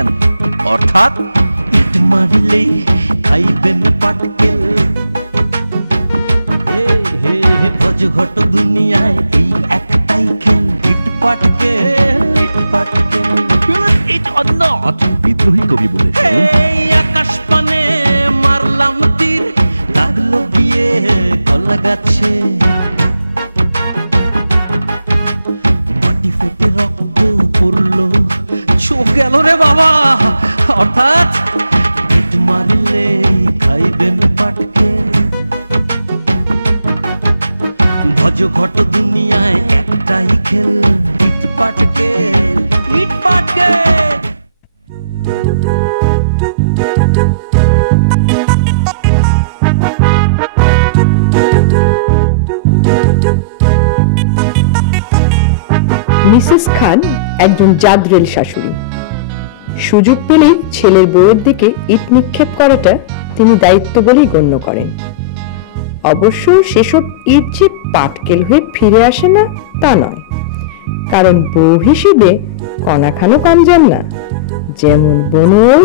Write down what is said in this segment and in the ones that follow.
পাঠিয়েছেন, অর্থাৎ মারলেই খাইবেন পাটকেল। ভজঘট দুনিয়ায় এই একটাই খেল, পাটকেল পাটকেল। এই অন্য বিদ্রোহী কবি বলেছে, আকাশ পানে মারলাম তীর, লাগলো গিয়ে গলা গাছে। চোখ গেল রে বাবা, অর্থাৎ মারলে খাইবেন পাটকেল। ভজঘট দুনিয়ায় একটাই খেল, পাটকেল পাটকেল। মিসেস খান একজন জাদরেল শাশুড়ি। সুযোগ পেলেই ছেলের বউয়ের দিকে ইট নিক্ষেপ করাটা তিনি দায়িত্ব বলেই গণ্য করেন। অবশ্য সেসব ইট যে পাটকেল হয়ে ফিরে আসে না তা নয়, কারণ বউ হিসেবে কণা খানও কম যান না। যেমন বনল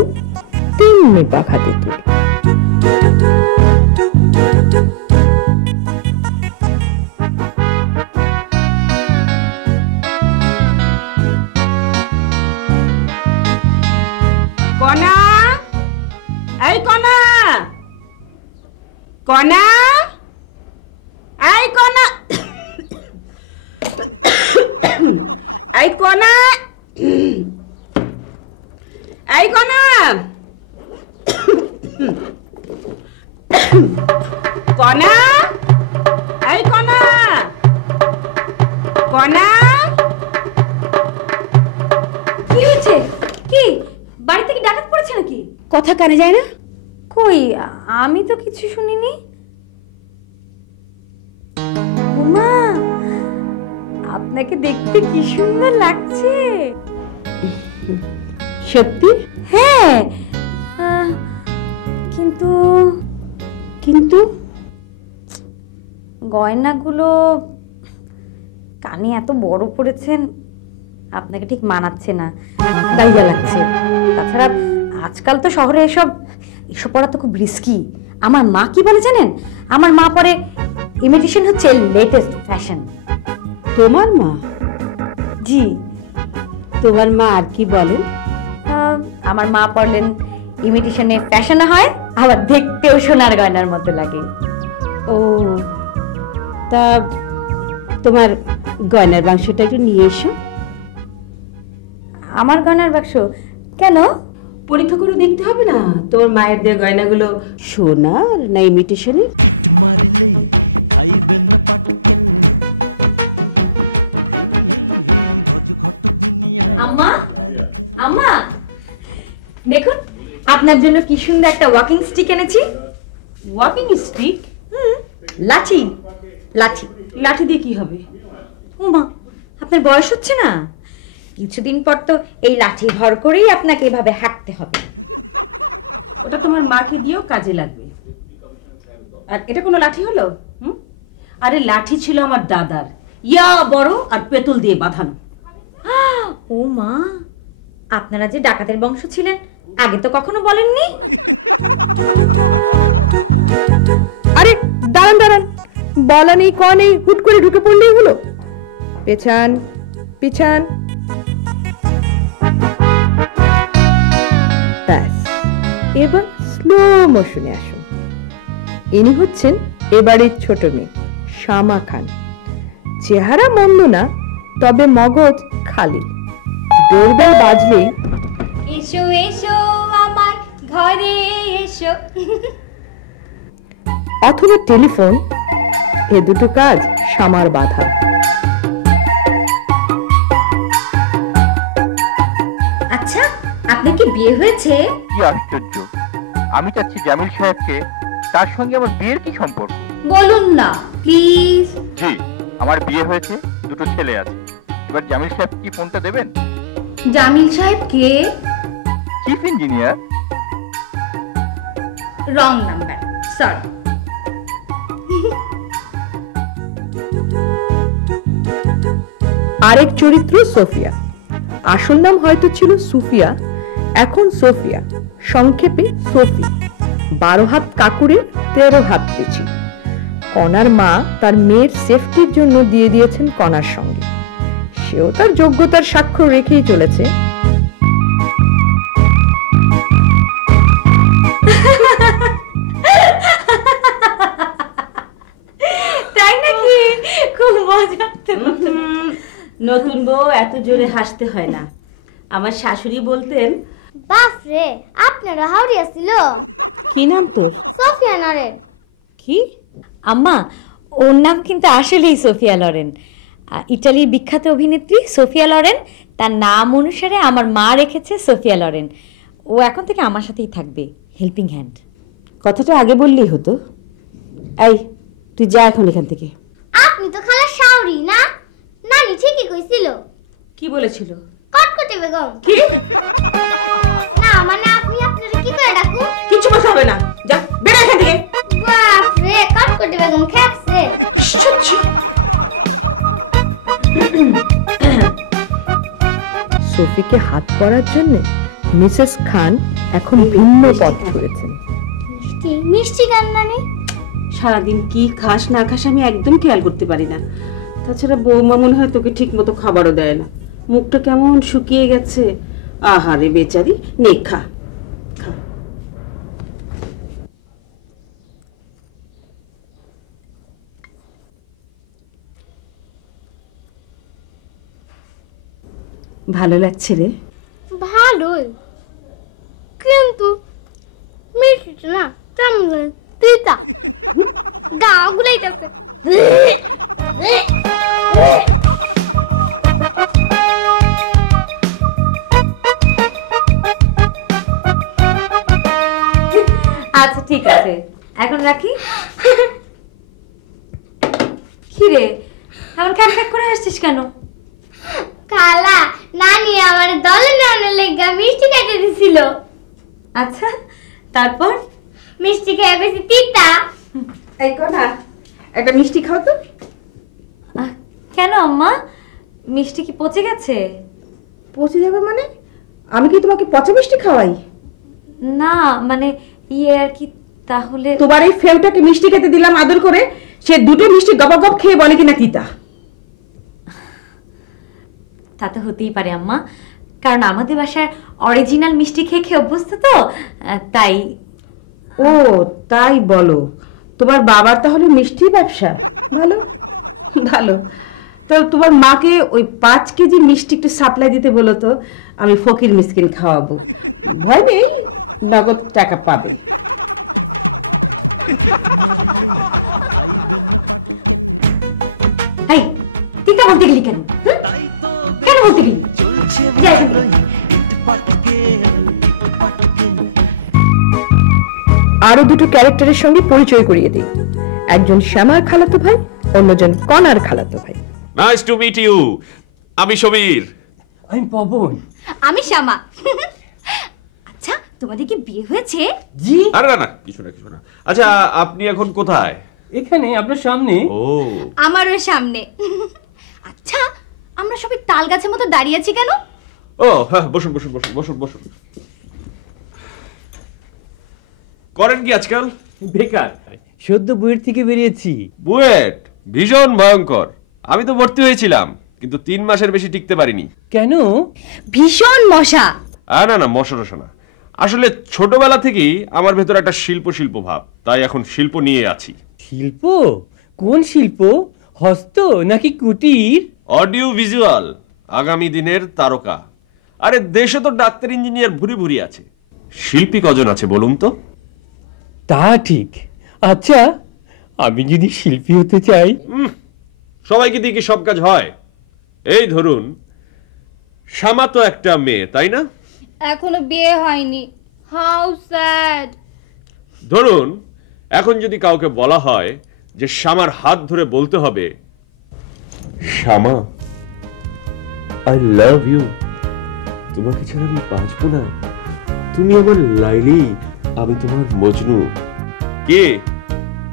তেমনি পাখা তেঁতুল। কণা, এই কণা, কণা, এই কণা, এই কণা, এই কণা, কণা, এই কণা, কণা। কি হয়েছে? কি বাড়ি থেকে ডাকাত পড়েছে নাকি? কথা কানে যায় না? কই, আমি তো কিছু শুনিনি। উমা, আপনাকে দেখতে কি সুন্দর লাগছে। সত্যি? হ্যাঁ, কিন্তু কিন্তু গয়নাগুলো কানে এত বড় পড়েছেন, আপনাকে ঠিক মানাচ্ছে না, গাইয়া লাগছে। তাছাড়া আজকাল তো শহরে এসব পড়া তো খুব রিস্কি। আমার মা কি বলে জানেন? আমার মা পরে ইমিটেশন হচ্ছে লেটেস্ট ফ্যাশন। তোমার মা? জি। তোমার মা আর কি বলেন? আমার মা পড়লেন ইমিটেশনে ফ্যাশন হয়, আবার দেখতেও সোনার গয়নার মতো লাগে। ও, তা তোমার গয়নার বাক্সটা একটু নিয়ে এসো। আমার গয়নার বাক্স কেন? পরীক্ষা করে দেখতে হবে না তোমার মায়ের দেওয়া গয়নাগুলো সোনার না ইমিটেশনের? আম্মা, আম্মা দেখুন, আপনার জন্য কি সুন্দর একটা ওয়াকিং স্টিক এনেছি। Walking stick? লাঠি। লাঠি লাঠি দিয়ে কি হবে? ওমা, আপনার বয়স হচ্ছে না? কিছুদিন পর তো এই লাঠি ভর করেই আপনাকে এভাবে হাঁটতে হবে। ওটা তোমার মাকে দিয়েও কাজে লাগবে। আর এটা কোনো লাঠি হলো? আরে লাঠি ছিল আমার দাদার, ইয়া বড় আর পেতল দিয়ে বাঁধানো। ও মা, আপনারা যে ডাকাতের বংশ ছিলেন আগে তো কখনো বলেননি। আরে দাঁড়ান দাঁড়ান, বলা নেই ক নেই, হুট করে ঢুকে পড়লেই হলো। পেছান পিছান। ব্যাস, এবার স্লো মোশনে আসুন। ইনি হচ্ছেন এবারের ছোট মেয়ে শামা খান। চেহারা মন্দ না, তবে মগজ খালি। ডোরবেল বাজলেই এসো এসো আমার ঘরে এসো, অথবা টেলিফোন, এ দুটো কাজ শামার বাধা। আচ্ছা, আপনার কি বিয়ে হয়েছে? কি আশ্চর্য! আমি চাচ্ছি জামিল সাহেবকে, তার সঙ্গে আমার বিয়ের কি সম্পর্ক? বলুন না প্লিজ। জি, আমার বিয়ে হয়েছে, দুটো ছেলে আছে। এবার জামিল সাহেব কি ফোনটা দেবেন? জামিল সাহেব কে? Chief engineer. Wrong number, sorry. আরেক চরিত্র সোফিয়া। আসল নাম হয়তো ছিল সুফিয়া, এখন সোফিয়া, সংক্ষেপে সোফি, 12 হাত কাকুরের 13 হাত পেছি। কণার মা তার মেয়ের সেফটির জন্য দিয়ে দিয়েছেন কণার সঙ্গে। সেও তার যোগ্যতার স্বাক্ষর রেখেই চলেছে। তাই নাকি? খুব মজা হচ্ছে। নতুন বউ এত জোরে হাসতে হয় না। আমার শাশুড়ি বলতেন, বাপরে, আপনারা হাওড়িয়া ছিল? কি নাম তোর? সোফিয়া নরেন। কি? আম্মা, ওর নাম কিন্তু আসলেই সোফিয়া লরেন। ইটালির বিখ্যাত অভিনেত্রী সোফিয়া লরেন, তার নাম অনুসারে আমার মা রেখেছে সোফিয়া লরেন। ও এখন থেকে আমার সাথেই থাকবে, হেল্পিং হ্যান্ড। কথাটা আগে বললেই হতো। এই, তুই যা এখন এখান থেকে। আপনি তো খালা শাওরি না? নানি ঠিকই কইছিল। কি বলেছিল? কটকটে বেগম। কি? না মানে আপনি আপনারা কি করে ডাকু? কিছু কথা হবে না, যা বের এখান থেকে। বাপরে, কটকটে বেগম খেপছে। সোফিকে হাত করার জন্য মিসেস খান এখন ভিন্ন পথ ধরেছেন। মিষ্টি মিষ্টি গান মানে? সারাদিন কি খাস না খাস আমি একদম খেয়াল করতে পারি না। তাছাড়া বৌমা মনে হয় তোকে ঠিক মতো খাবারও দেয় না। মুখটা কেমন শুকিয়ে গেছে। আহারে বেচারি, নে খা খা। ভালো লাগছে রে? ভালোই, কিন্তু মিষ্টি না কেমন তিতা, গা গুলাইতেছে। আচ্ছা ঠিক আছে, এখন রাখি। কি রে, এমন খ্যাক খ্যাক করে হাসছিস কেন? খালা, নানি আমার দলে নেওয়ানোর লেগা মিষ্টি কেটে দিছিল। আচ্ছা, তারপর? মিষ্টি খেয়ে বেশি তিতা। এই কোনা, একটা মিষ্টি খাও তো। কেন আম্মা, মিষ্টি কি পচে গেছে? পচে যাবে মানে? আমি কি তোমাকে পচা মিষ্টি খাওয়াই? না মানে ইয়ে আর কি। তাহলে তোমার এই ফেউটাকে মিষ্টি খেতে দিলাম আদর করে, সে দুটো মিষ্টি গপ গপ খেয়ে বলে কিনা তিতা। তা তো হতেই পারে আম্মা, কারণ আমাদের বাসার অরিজিনাল মিষ্টি খেয়ে খেয়ে অভ্যস্ত তো, তাই। ও তাই বলো? তোমার বাবার তাহলে মিষ্টি ব্যবসা? ভালো ভালো। তো তোমার মাকে ওই 5 কেজি মিষ্টি একটু সাপ্লাই দিতে বলো তো, আমি ফকির মিসকিন খাওয়াবো। ভয় নেই, নগদ টাকা পাবে। এই, টিকা বলতে গেলি কেন? কেন বলতে গেলি? যা এখান থেকে। আরো দুটো ক্যারেক্টারের সঙ্গে পরিচয় করিয়ে দিই। একজন শ্যামার খালাতো ভাই, অন্যজন কণার খালাতো ভাই। Nice to meet you. আমি সমীর। আমি পবন। আমি শ্যামা। আচ্ছা, তোমাদের কি বিয়ে হয়েছে? জি। আরে না না, কিছু না কিছু না। আচ্ছা, আপনি এখন কোথায়? এখানে আপনার সামনে। ও, আমারও সামনে। আচ্ছা, আমরা সবাই তাল গাছের মতো দাঁড়িয়ে আছি কেন? ও হ্যাঁ, বসুন বসুন বসুন বসুন বসুন। করেন কি আজকাল? বেকার, সদ্য বইয়ের থেকে বেরিয়েছি। বুয়েট ভীষণ ভয়ঙ্কর। আমি তো ভর্তি হয়েছিলাম, কিন্তু 3 মাসের বেশি টিকতে পারিনি। কেন? ভীষণ মশা। না না, মশা টশা না। আসলে ছোটবেলা থেকেই আমার ভেতর একটা শিল্প শিল্প ভাব, তাই এখন শিল্প নিয়ে আছি। শিল্প? কোন শিল্প? হস্ত নাকি কুটির? অডিও ভিজুয়াল, আগামী দিনের তারকা। আরে দেশে তো ডাক্তার ইঞ্জিনিয়ার ভুরি ভুরি আছে, শিল্পী কজন আছে বলুন তো? তা ঠিক। আচ্ছা, আমি যদি শিল্পী হতে চাই? সবাইকে দিয়ে কি সব কাজ হয়? এই ধরুন, শ্যামা তো একটা মেয়ে, তাই না? এখনো বিয়ে হয়নি। How sad. ধরুন, এখন যদি কাউকে বলা হয় যে শ্যামার হাত ধরে বলতে হবে, শ্যামা আই লাভ ইউ, তোমাকে ছাড়া আমি বাঁচবো না, তুমি আমার লাইলি, আমি তোমার মজনু। কে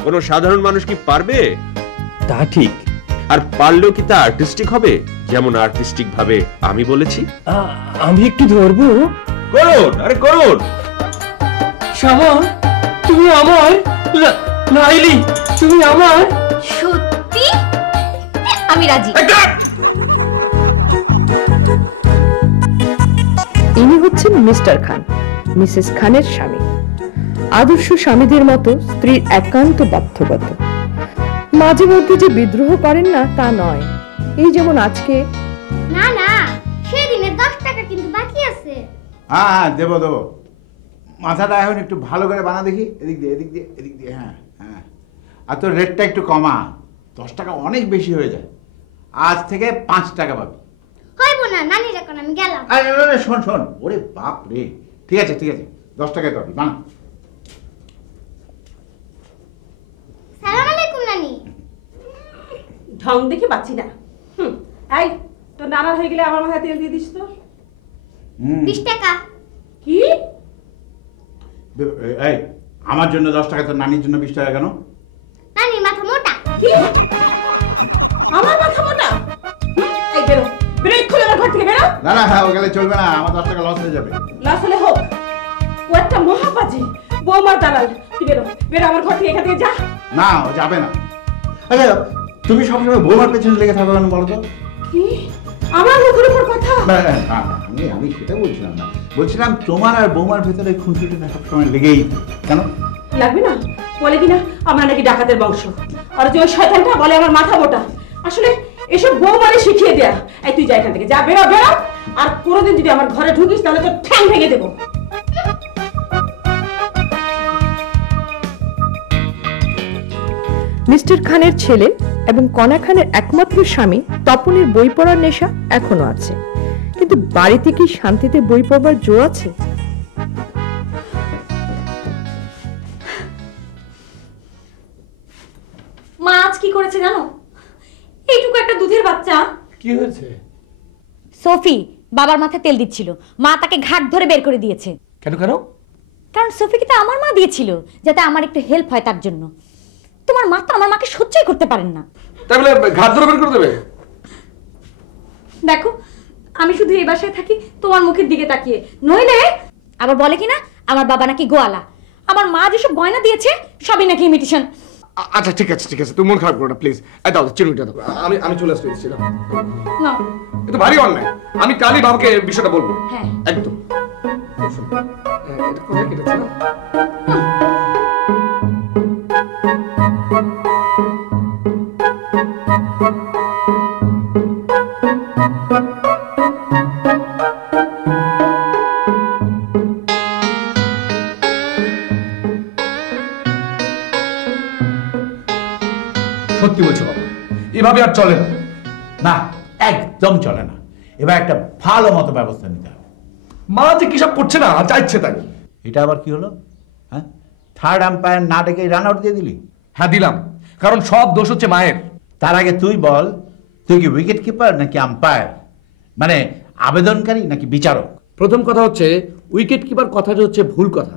কোনো সাধারণ মানুষ কি পারবে? তা ঠিক। আর পারলেও কি তা আর্টিস্টিক হবে, যেমন আর্টিস্টিক ভাবে আমি বলেছি? আমি একটু ধরবো? করুন, আরে করুন। শ্যামা, তুমি আমার লাইলি, তুমি আমার। সত্যি আমি রাজি। ইনি হচ্ছেন মিস্টার খান, মিসেস খানের স্বামী। আদর্শ স্বামীদের মতো স্ত্রীর একান্ত বাধ্যগত। মাঝে মধ্যে যে বিদ্রোহ করেন না তা নয়। এই যেমন আজকে। না না, সেদিনে 10 টাকা কিন্তু বাকি আছে। হ্যাঁ দেবো দেবো। মাথাটা এখন একটু ভালো করে বানা দেখি। এদিক দিয়ে এদিক দিয়ে এদিক দিয়ে। হ্যাঁ হ্যাঁ। আর তোর রেটটা একটু কমা। 10 টাকা অনেক বেশি হয়ে যায়। আজ থেকে 5 টাকা পাবি। হইব না, নানির এখন আমি গেলাম। আরে শোন শোন, ওরে বাপ রে। ঠিক আছে ঠিক আছে, 10 টাকায় পাবি, বানা। সালাম আলাইকুম নানি। ঢং দেখে বাঁচি না। এই তোর নানার হয়ে গেলে আমার মাথায় তেল দিয়ে দিস তো। 20 টাকা। কি? এই আমার জন্য 10 টাকা, তোর নানির জন্য 20 টাকা কেন? নানির মাথা মোটা। কি? আমার মাথা মোটা? এই বেরো বেরো, এক্ষুনি আমার ঘর থেকে বেরো। না না, হ্যাঁ ও গেলে চলবে না, আমার 10 টাকা লস হয়ে যাবে। লস হলে হোক, ও একটা মহাপাজি, বৌমার দালাল। তুই বেরো বেরো আমার ঘর থেকে, এখান থেকে যা। না ও যাবে না। আচ্ছা তুমি সবসময় বৌমার পেছনে লেগে থাকো কেন বলো তো? কি? আমার মুখের উপর কথা? আমি সেটা বলছিলাম না, বলছিলাম তোমার আর বৌমার ভেতরে খুনসুটিটা সবসময় লেগেই কেন? লাগবে না? বলে কিনা আমরা নাকি ডাকাতের বংশ, আর যে ওই শয়তানটা বলে আমার মাথা মোটা। আসলে এসব বৌমারে শিখিয়ে দেয়া। এই তুই যা এখান থেকে, যা, বেরো বেরো। আর কোনোদিন যদি আমার ঘরে ঢুকিস তাহলে তোর ঠ্যাং ভেঙে দেবো। মিস্টার খানের ছেলে এবং কণা খানের একমাত্র স্বামী তপনের বই পড়ার নেশা এখনো আছে, কিন্তু বাড়িতে কি শান্তিতে বই পড়বার জো আছে? মা আজ কি করেছে জানো? এইটুকু একটা দুধের বাচ্চা। কি হয়েছে? সোফি বাবার মাথায় তেল দিচ্ছিল, মা তাকে ঘাট ধরে বের করে দিয়েছে। কেন কেন? কারণ সোফিকে তো আমার মা দিয়েছিল যাতে আমার একটু হেল্প হয় তার জন্য। তোমার মা তো আমার মাকে সহ্যই করতে পারেন না। তাই বলে ঘাট ধরে বের করে দেবে? দেখো আমি শুধু এই বাসায় থাকি তোমার মুখের দিকে তাকিয়ে, নইলে আবার বলে কিনা আমার বাবা নাকি গোয়ালা, আমার মা যেসব গয়না দিয়েছে সবই নাকি ইমিটেশন। আচ্ছা ঠিক আছে ঠিক আছে, তুমি মন খারাপ করো না প্লিজ। দাও চিরুনিটা দাও, আমি চলে আসতে দিচ্ছি। না এটা ভারী অন্যায়, আমি কালই বাবাকে বিষয়টা বলবো। হ্যাঁ একদম। এটা কোথায় কেটেছে না? সত্যি বলছো বাবা, এভাবে আর চলে না। না একদম চলে না, এবার একটা ভালো মতো ব্যবস্থা নিতে হবে। মা যে কি সব করছে না, চাইছে তাই। এটা আবার কি হলো? হ্যাঁ, থার্ড আম্পায়ার না ডেকে রান আউট দিয়ে দিলি? হ্যাঁ দিলাম, কারণ সব দোষ হচ্ছে মায়ের। তার আগে তুই বল, তুই কি উইকেট কিপার নাকি আম্পায়ার? মানে আবেদনকারী নাকি বিচারক? প্রথম কথা হচ্ছে উইকেট কিপার কথাটা হচ্ছে ভুল কথা,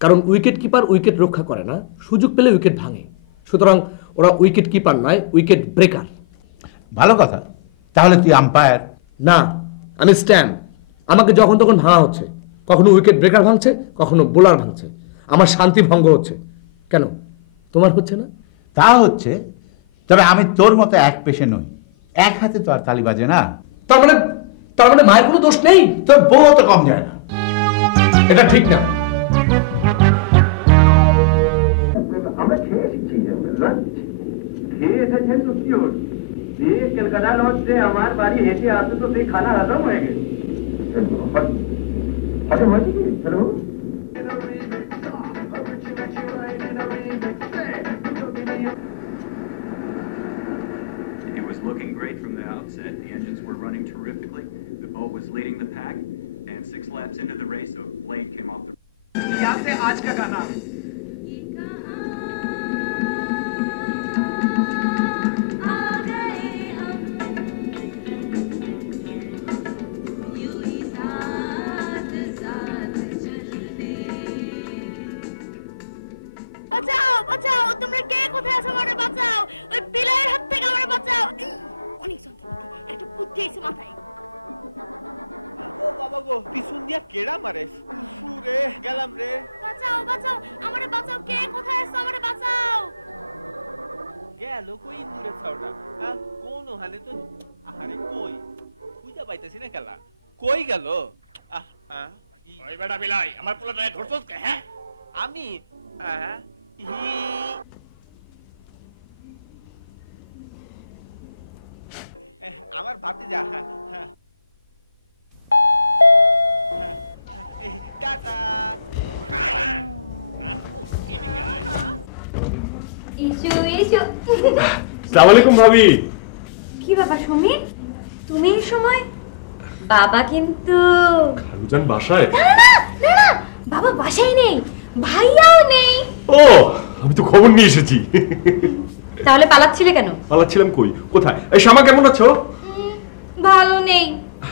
কারণ উইকেট কিপার উইকেট রক্ষা করে না, সুযোগ পেলে উইকেট ভাঙে। সুতরাং ওরা উইকেট কিপার নয়, উইকেট ব্রেকার। ভালো কথা, তাহলে তুই আম্পায়ার? না, আমি স্ট্যাম্প। আমাকে যখন তখন ভাঙা হচ্ছে, কখনো উইকেট ব্রেকার ভাঙছে, কখনো বোলার ভাঙছে। আমার শান্তি ভঙ্গ হচ্ছে। কেন, তোমার হচ্ছে না? তা হচ্ছে, তবে আমি তোর মতো এক পেশে নই, এক হাতে তো আর তালি বাজে না। তার মানে মায়ের কোনো দোষ নেই? তোর বউ তো কম যায় না। এটা ঠিক না। আমরা খেয়ে এসেছি, খেয়ে এসেছেন তো কি হল? কলকাতা লঞ্চে আমার বাড়ি হেঁটে আসতে তো সেই খানা হজম হয়ে গেছে। হজম হয়েছে কি? Hello, It was looking great from the outset. The engines were running terrifically. The boat was leading the pack, and 6 laps into the race, a blade came off the. यहाँ से आज का गाना। কই গেল? আমার পোলাটাকে ধরছস কে? হ্যাঁ আমি আমার ভাবতে যা। Issue issue. আসসালামু আলাইকুম ভাবি। কি বাবা সমীর, তুমি এই সময়? বাবা কিন্তু খালুজান বাসায়? না না না না, বাবা বাসায় নেই, ভাইয়াও নেই। ও, আমি তো খবর নিয়ে এসেছি। তাহলে পালাচ্ছিলে কেন? পালাচ্ছিলাম কই? কোথায়? এই শামা কেমন আছো? ভালো নেই।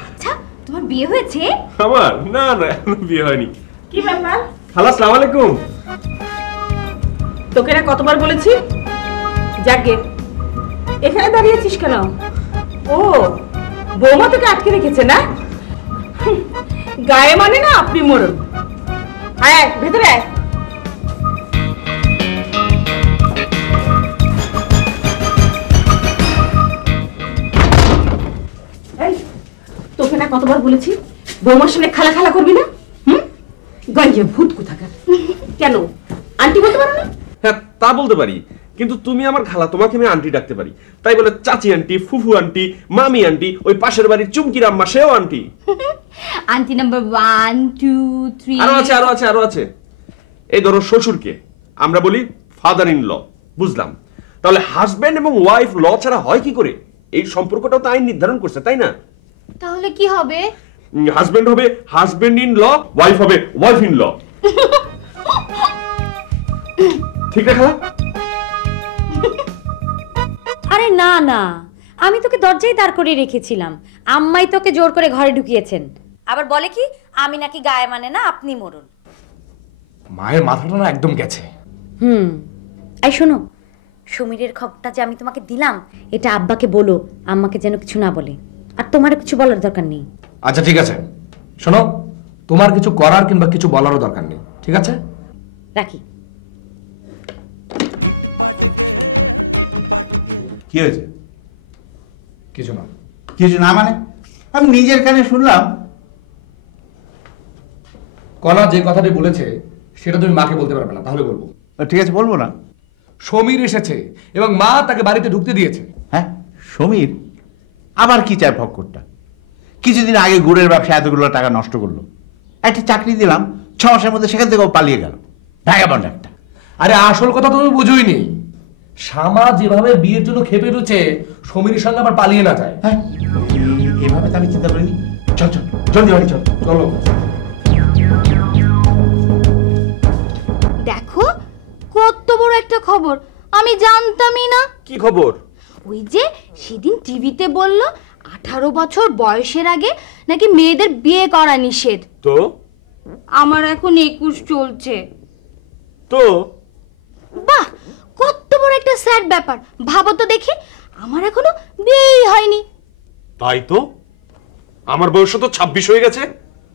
আচ্ছা, তোমার বিয়ে হয়েছে? আমার না না, এখনো বিয়ে হয়নি। কি ব্যাপার? খালা আসসালামু আলাইকুম। তোকে না কতবার বলেছি যাকে এখানে দাঁড়িয়েছিস কেন? ও, বৌমা তোকে আটকে রেখেছে না? গায়ে মানে না আপনি মরণ। আয় ভেতরে আয়। এই, তোকে না কতবার বলেছি বৌমার সঙ্গে খালা খালা করবি না? গঞ্জে ভূত কোথাকার। কেন আন্টি বলতে পারো না? হ্যাঁ, তা বলতে পারি, কিন্তু তুমি আমার খালা, তোমাকে আমি আন্টি ডাকতে পারি। তাই বলে চাচি আন্টি, ফুফু আন্টি, মামি আন্টি, ওই পাশের বাড়ির চুমকির আম্মা সেও আন্টি। Aunty number 1 2 3। আরো আছে। এই ধরো শ্বশুরকে আমরা বলি ফাদার ইন ল, বুঝলাম। তাহলে হাজবেন্ড এবং ওয়াইফ ল ছাড়া হয় কি করে? এই সম্পর্কটাও তো আইন নির্ধারণ করছে, তাই না? তাহলে কি হবে? হাজবেন্ড হবে হাজবেন্ড ইন ল, ওয়াইফ হবে ওয়াইফ ইন ল। ঠিক না খালা? আরে না না, আমি তোকে দরজায় দাঁড় করিয়ে রেখেছিলাম, আম্মাই তোকে জোর করে ঘরে ঢুকিয়েছেন। আবার বলে কি আমি নাকি গায়ে মানে না আপনি মরুন। মায়ের মাথাটা না একদম গেছে। এই শোনো, সমীরের খবরটা যে আমি তোমাকে দিলাম, এটা আব্বাকে বলো, আম্মাকে যেন কিছু না বলে। আর তোমার কিছু বলার দরকার নেই। আচ্ছা ঠিক আছে, শোনো, তোমার কিছু করার কিংবা কিছু বলারও দরকার নেই, ঠিক আছে? রাখি। কি হয়েছে? কিছু না। কিছু না মানে? আমি নিজের কানে শুনলাম। কণা যে কথাটি বলেছে সেটা তুমি মাকে বলতে পারবে না, তাহলে বলবো। ঠিক আছে, বলবো না। সমীর এসেছে এবং মা তাকে বাড়িতে ঢুকতে দিয়েছে। হ্যাঁ, সমীর আবার কি চায় ফক্করটা? কিছুদিন আগে গুড়ের ব্যবসা এতগুলো টাকা নষ্ট করলো, একটা চাকরি দিলাম, 6 মাসের মধ্যে সেখান থেকেও পালিয়ে গেল। ভাগাবন্ড একটা। আরে আসল কথা তুমি বুঝোইনি, শ্যামা যেভাবে বিয়ের জন্য খেপে রয়েছে, সমীরের সঙ্গে আবার পালিয়ে না যায়। হ্যাঁ, এভাবে তো আমি চিন্তা করিনি। চল চল, জলদি বাড়ি চল। চলো। দেখো কত বড় একটা খবর, আমি জানতামই না। কি খবর? ওই যে সেদিন টিভিতে বলল 18 বছর বয়সের আগে নাকি মেয়েদের বিয়ে করা নিষেধ। তো আমার এখন 21 চলছে। তো বাহ, কত বড় একটা স্যাড ব্যাপার। ভাবো তো দেখি, আমার এখনো বিয়েই হয়নি। তাই তো, আমার বয়স তো 26 হয়ে গেছে,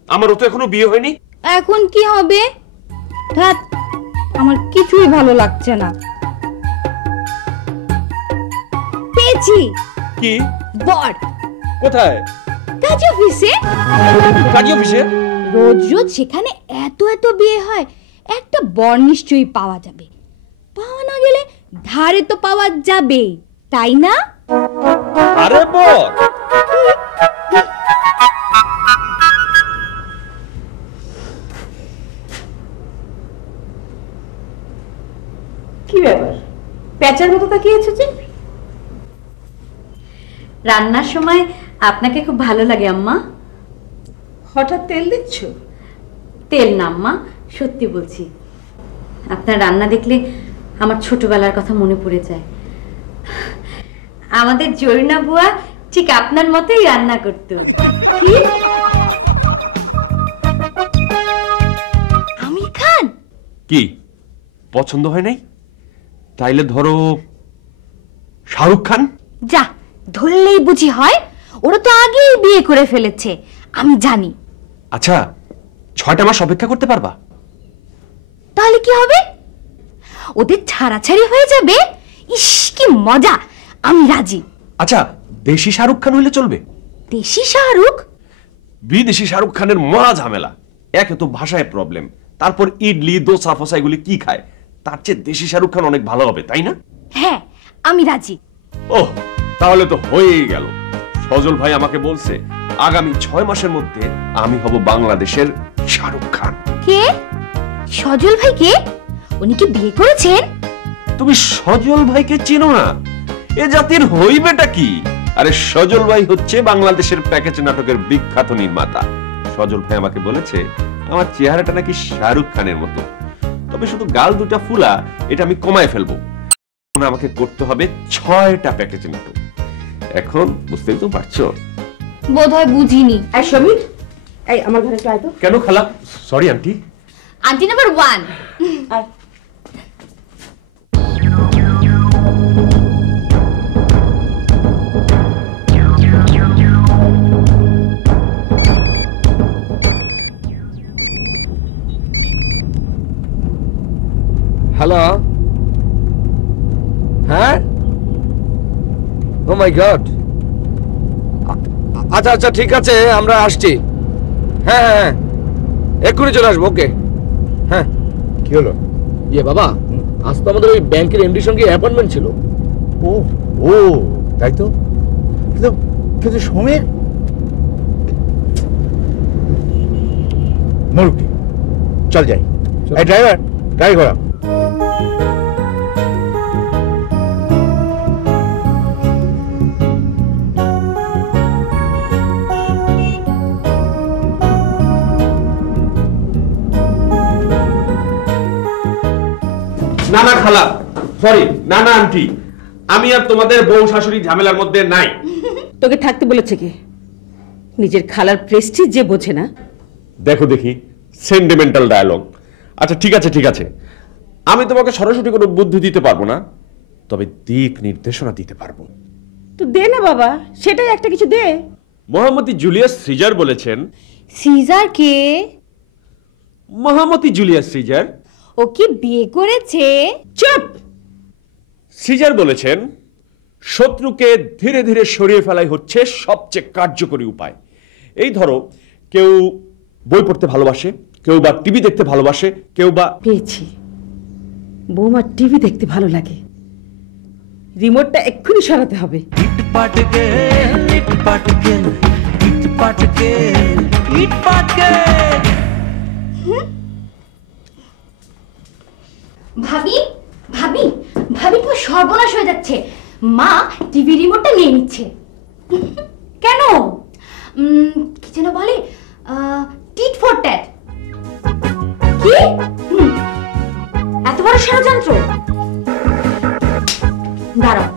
আমারও তো এখনো বিয়ে হয়নি। এখন কি হবে? ধ্যাৎ, আমার কিছুই ভালো লাগছে না। পেয়েছি। কি? বর। কোথায়? কাজী অফিসে। কাজী অফিসে? রোজ রোজ সেখানে এত এত বিয়ে হয়, একটা বর নিশ্চয়ই পাওয়া যাবে। পাওয়া না গেলে ধারে তো পাওয়া যাবে, তাই না? আরে বর, কি ব্যাপার, প্যাচার মতো তাকিয়েছো যে? রান্নার সময় আপনাকে খুব ভালো লাগে আম্মা। হঠাৎ তেল দিচ্ছ? তেল না আম্মা, সত্যি বলছি। আপনার রান্না দেখলে আমার ছোটবেলার কথা মনে পড়ে যায়। আমাদের জরিনা বুয়া ঠিক আপনার মতোই রান্না করতো। কি? আমির খান? কি পছন্দ হয় নাই? তাইলে ধরো শাহরুখ খান। যা, ধরলেই বুঝি হয়, ওরা তো আগেই বিয়ে করে ফেলেছে, আমি জানি। আচ্ছা, 6টা মাস অপেক্ষা করতে পারবা? তাহলে কি হবে? ওদের ছাড়াছাড়ি হয়ে যাবে। ইস কি মজা, আমি রাজি। আচ্ছা, দেশি শাহরুখ খান হইলে চলবে? দেশি শাহরুখ? বিদেশি শাহরুখ খানের মহা ঝামেলা। একে তো ভাষায় প্রবলেম, তারপর ইডলি দোসা ফসা এগুলি কি খায়, তার চেয়ে দেশি শাহরুখ খান অনেক ভালো হবে, তাই না? হ্যাঁ, আমি রাজি। ওহ, তাহলে তো হয়েই গেল। সজল ভাই আমাকে বলছে আগামী 6 মাসের মধ্যে আমি হব বাংলাদেশের শাহরুখ খান। কে? সজল ভাই কে? উনি কি বিয়ে করেছেন? তুমি সজল ভাইকে চেনো না? এ জাতির হইবেটা কি? আরে সজল ভাই হচ্ছে বাংলাদেশের প্যাকেজ নাটকের বিখ্যাত নির্মাতা। সজল ভাই আমাকে বলেছে আমার চেহারাটা নাকি শাহরুখ খানের মতো, তবে শুধু গাল দুটা ফুলা, এটা আমি কমায় ফেলবো। আমাকে করতে হবে 6টা প্যাকেজ নাটক। এখন বুঝতেই তো পারছো। বোধহয় বুঝিনি। এই সমীর, এই আমার ঘরে একটু আয় তো। কেন খালা? Sorry aunty. Aunty number 1। আয়। হ্যালো, হ্যাঁ, ও মাই গড, আচ্ছা আচ্ছা ঠিক আছে, আমরা আসছি। হ্যাঁ হ্যাঁ, এক্ষুনি চলে আসবো। ওকে, হ্যাঁ। কি হলো? ইয়ে বাবা, আজ তো আমাদের ওই ব্যাংকের এমডির সঙ্গে অ্যাপয়েন্টমেন্ট ছিল। ও ও তাই তো, কিন্তু কিন্তু সমীর মরুকি, চল যাই। এই ড্রাইভার, গাড়ি ঘোরা। না না খালা, সরি, না না আন্টি, আমি আর তোমাদের বউ শাশুড়ি ঝামেলার মধ্যে নাই। তোকে থাকতে বলেছে কে? নিজের খালার প্রেস্টিজ যে বোঝে না। দেখো দেখি, সেন্টিমেন্টাল ডায়ালগ। আচ্ছা ঠিক আছে ঠিক আছে, আমি তোমাকে সরাসরি কোনো বুদ্ধি দিতে পারবো না, তবে দিক নির্দেশনা দিতে পারবো। তো দে না বাবা, সেটাই একটা কিছু দে। মহামতি জুলিয়াস সিজার বলেছেন। সিজার কে? মহামতি জুলিয়াস সিজার। ও কি বিয়ে করেছে? চুপ। সিজার বলেছেন শত্রুকে ধীরে ধীরে সরিয়ে ফেলাই হচ্ছে সবচেয়ে কার্যকরী উপায়। এই ধরো, কেউ বই পড়তে ভালোবাসে, কেউ বা টিভি দেখতে ভালোবাসে, কেউ বা পেয়েছি, বৌমার টিভি দেখতে ভালো লাগে, রিমোটটা এক্ষুনি সরাতে হবে। ভাবি ভাবি ভাবি, পুরো সর্বনাশ হয়ে যাচ্ছে। মা টিভি রিমোটটা নিয়ে নিচ্ছে। কেন? কি যেন বলে, টিট ফর ট্যাট। কি? এত বড় ষড়যন্ত্র? দাঁড়াও,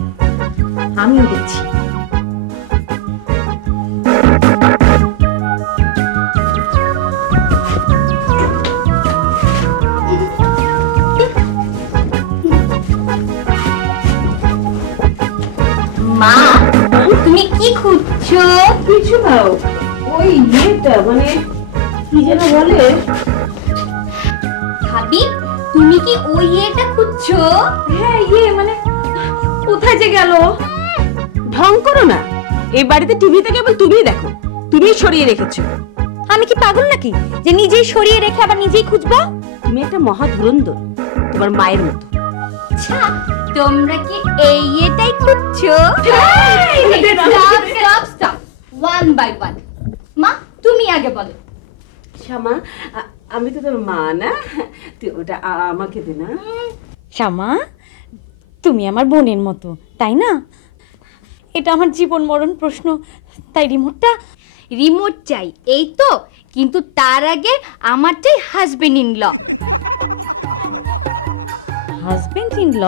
আমিও দেখছি। মা, তুমি কি খুঁজছো? কিছু নাও, ওই ইয়েটা, মানে কি যেন বলে। ভাবি, তুমি কি ওই ইয়েটা খুঁজছো? হ্যাঁ, ইয়ে মানে কোথায় যে গেল? ঢং করো না, এই বাড়িতে টিভিতে কেবল তুমিই দেখো, তুমিই সরিয়ে রেখেছো। আমি কি পাগল নাকি যে নিজেই সরিয়ে রেখে আবার নিজেই খুঁজবো? তুমি একটা মহা ধুরন্ধর, তোমার মায়ের মতো। আচ্ছা, তোমরা কি এই এটাই খুঁজছো? Stop, one by one. মা, তুমি আগে বলো। শ্যামা, আমি তো তোর মা না, তুই ওটা আমাকে দে না। শ্যামা, তুমি আমার বোনের মতো, তাই না? এটা আমার জীবন মরণ প্রশ্ন, তাই রিমোটটা। রিমোট চাই, এই তো, কিন্তু তার আগে আমার চাই husband in law. Husband in law?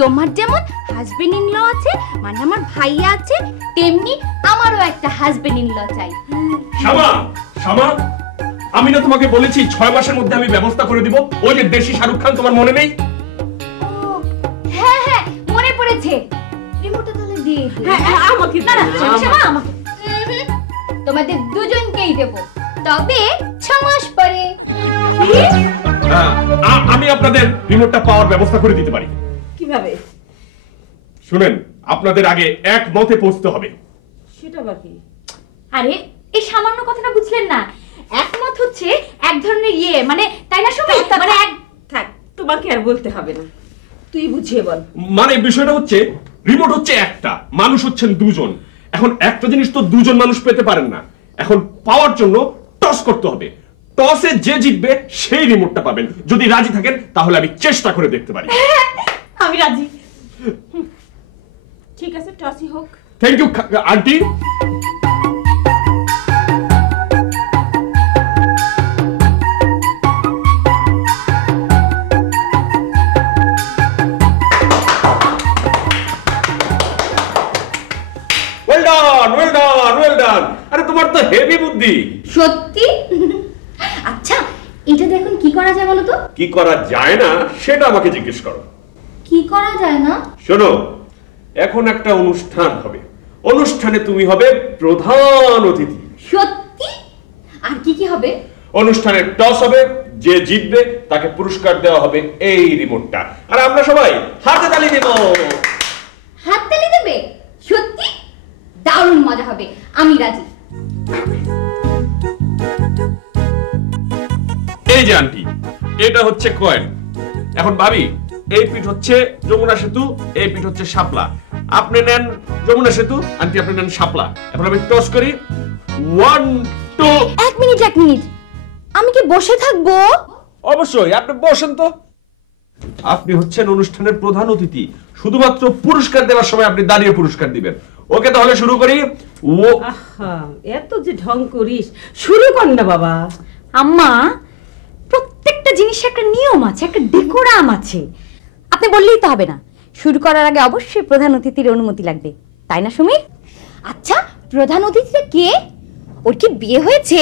তোমার যেমন হাজবেন্ড ইন ল আছে, মানে আমার ভাইয়া আছে, তেমনি আমারও একটা হাজবেন্ড ইন ল চাই। শামা, শামা, আমি না তোমাকে বলেছি 6 মাসের মধ্যে আমি ব্যবস্থা করে দিব। ওই যে দেশি শাহরুখ খান, তোমার মনে নেই? হ্যাঁ হ্যাঁ, মনে পড়েছে। রিমোটটা তাহলে দিয়ে দিই। হ্যাঁ, আমাকে না না, শামা আমাকে। তোমাদের দুজনকেই দেব। তবে 6 মাস পরে। আমি আপনাদের রিমোটটা পাওয়ার ব্যবস্থা করে দিতে পারি। কিভাবে? শুনেন, আপনাদের আগে এক মতে পৌঁছতে হবে। সেটা বাকি। আরে এই সামান্য কথাটা বুঝলেন না? একমত হচ্ছে এক ধরনের ইয়ে, মানে তাই না সবাই? মানে এক থাক, তোমাকে আর বলতে হবে না, তুই বুঝিয়ে বল। মানে বিষয়টা হচ্ছে, রিমোট হচ্ছে একটা, মানুষ হচ্ছেন দুজন। এখন একটা জিনিস তো দুজন মানুষ পেতে পারেন না। এখন পাওয়ার জন্য টস করতে হবে। টসে যে জিতবে সেই রিমোটটা পাবেন। যদি রাজি থাকেন তাহলে আমি চেষ্টা করে দেখতে পারি। আমি রাজি। ঠিক আছে, টসই হোক। Thank you aunty. আরে তোমার তো হেভি বুদ্ধি। সত্যি? আচ্ছা, এটা দেখুন কি করা যায় বলো তো? কি করা যায় না সেটা আমাকে জিজ্ঞেস করো। কি করা যায় না? শোনো, এখন একটা অনুষ্ঠান হবে। অনুষ্ঠানে তুমি হবে প্রধান অতিথি। সত্যি? আর কি কি হবে? অনুষ্ঠানে টস হবে, যে জিতবে তাকে পুরস্কার দেওয়া হবে এই রিমোটটা। আর আমরা সবাই হাতে তালি দেব। হাততালি দেবে? সত্যি? দারুণ মজা হবে, আমি রাজি। এই যে আন্টি, এটা হচ্ছে কয়েন। এখন ভাবি, এই পিঠ হচ্ছে যমুনা সেতু, এই পিঠ হচ্ছে শাপলা। আপনি নেন যমুনা সেতু, আন্টি আপনি নেন শাপলা। এখন আমি টস করি। 1 2। এক মিনিট, আমি কি বসে থাকবো? অবশ্যই, আপনি বসেন তো। আপনি হচ্ছেন অনুষ্ঠানের প্রধান অতিথি, শুধুমাত্র পুরস্কার দেওয়ার সময় আপনি দাঁড়িয়ে পুরস্কার দিবেন। ওকে, তাহলে শুরু করি। এত যে ঢং করিস, শুরু কর না বাবা। আম্মা, প্রত্যেকটা জিনিসের একটা নিয়ম আছে, একটা ডেকোরাম আছে। আপনি বললেই তো হবে না, শুরু করার আগে অবশ্যই প্রধান অতিথির অনুমতি লাগবে, তাই না সুমির? আচ্ছা, প্রধান অতিথিটা কে? ওর কি বিয়ে হয়েছে?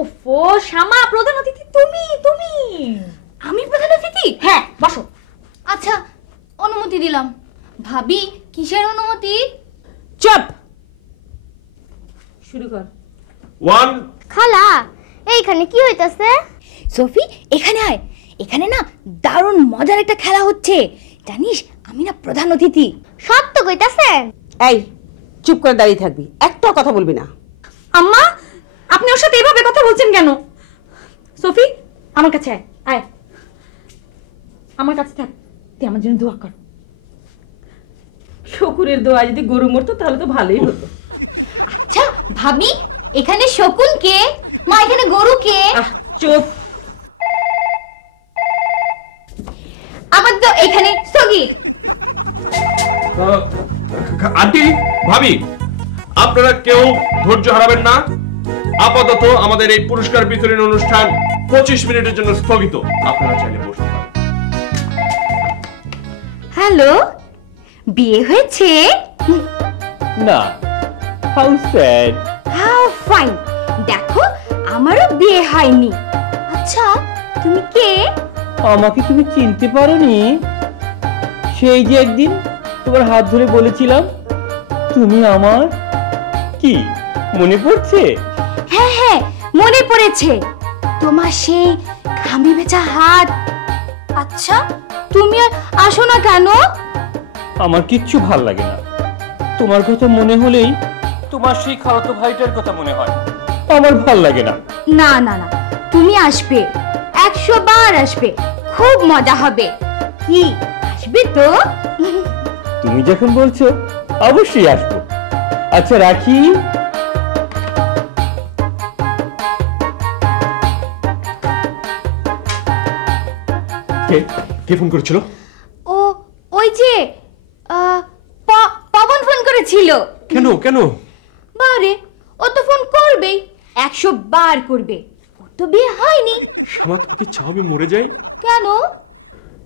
ওফো শ্যামা, প্রধান অতিথি তুমি। আমি প্রধান অতিথি? হ্যাঁ, বসো। আচ্ছা, অনুমতি দিলাম। ভাবি, কিসের অনুমতি? চুপ, শুরু কর। 1। খালা, এইখানে কি হইতাছে? সফি, এখানে আয়। এখানে না দারুণ মজার একটা খেলা হচ্ছে, জানিস? আমি না প্রধান অতিথি। সত্য কইতাছেন? এই, চুপ করে দাঁড়িয়ে থাকবি, একটা কথা বলবি না। আম্মা, আপনি ওর সাথে এভাবে কথা বলছেন কেন? সফি, আমার কাছে আয়। আমার কাছে থাক, তুই আমার জন্য দোয়া কর। শকুরের দোয়া যদি গরু মরতো তাহলে তো ভালোই হতো। আচ্ছা ভাবি, এখানে শকুন কে? মা, এখানে গরু কে? চুপ। আবার তো এখানে সগি। আন্টি, ভাবি, আপনারা কেউ ধৈর্য হারাবেন না। আপাতত আমাদের এই পুরস্কার বিতরণ অনুষ্ঠান 25 মিনিটের জন্য স্থগিত। আপনারা চাইলে বসুন। হ্যালো, বিয়ে হয়েছে? না, হাউ স্যাড। How fine. দেখো, আমারও বিয়ে হয়নি। আচ্ছা, তুমি কে? আমাকে তুমি চিনতে পারোনি? সেই যে একদিন তোমার হাত ধরে বলেছিলাম তুমি আমার, কি মনে পড়ছে? হ্যাঁ হ্যাঁ, মনে পড়েছে। তোমার সেই ঘামি ভেজা হাত। আচ্ছা, তুমি আর আসো না কেন? আমার কিচ্ছু ভাল লাগে না। তোমার কথা মনে হলেই তোমার সেই খালাতো ভাইটার কথা মনে হয়। আমার ভাল লাগে না। না না না, তুমি আসবে, 100 বার আসবে, খুব মজা হবে। কি, আসবে তো? তুমি যখন বলছো অবশ্যই আসবো। আচ্ছা, রাখি। কে ফোন করেছিল? ও, ওই যে পবন ফোন করেছিল। কেন কেন? বারে, ও তো ফোন করবেই, 100 বার করবে। ওর তো বিয়ে হয়নি। শামা, তুমি কি চাও আমি মরে যাই? কেন?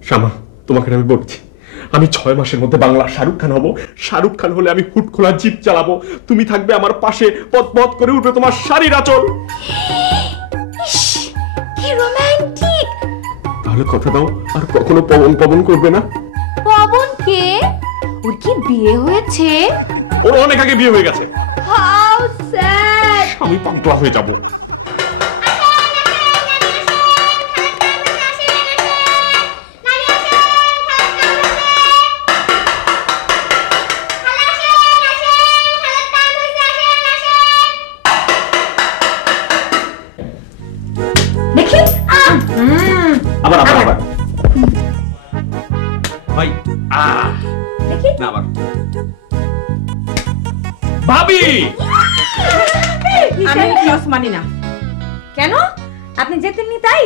শামা, তোমাকে আমি বলছি, আমি 6 মাসের মধ্যে বাংলা শাহরুখ খান হব। শাহরুখ খান হলে আমি হুট খোলা জিপ চালাবো, তুমি থাকবে আমার পাশে, পথ পথ করে উঠবে তোমার শাড়ির আঁচল। কি রোমান্টিক। তাহলে কথা দাও, আর কখনো পবন পবন করবে না। পবন কে? ওর কি বিয়ে হয়েছে? ওর অনেক আগে বিয়ে হয়ে গেছে। How sad. আমি পাগলা হয়ে যাব। না আবার ভাবি আমি টস মানি না। কেন? আপনি যেতেননি তাই?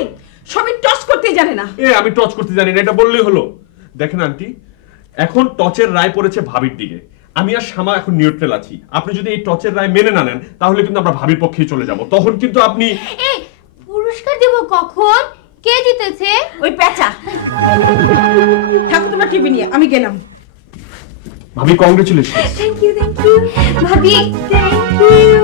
সবাই টস করতে জানে না। আমি টচ করতে জানি না, এটা বললেই হলো। দেখেন আন্টি, এখন টচের রায় পড়েছে ভাবির দিকে। আমি আর শ্যামা এখন নিউট্রাল আছি। আপনি যদি এই টচের রায় মেনে না নেন তাহলে কিন্তু আমরা ভাবির পক্ষেই চলে যাব। তখন কিন্তু আপনি পুরস্কার দেব কখন? কে জিতেছে? ওই পেঁচা। থাকো তোমরা টিভি নিয়ে, আমি গেলাম। ভাবি কংগ্রেচুলেশন। থ্যাংক ইউ ভাবি, থ্যাংক ইউ।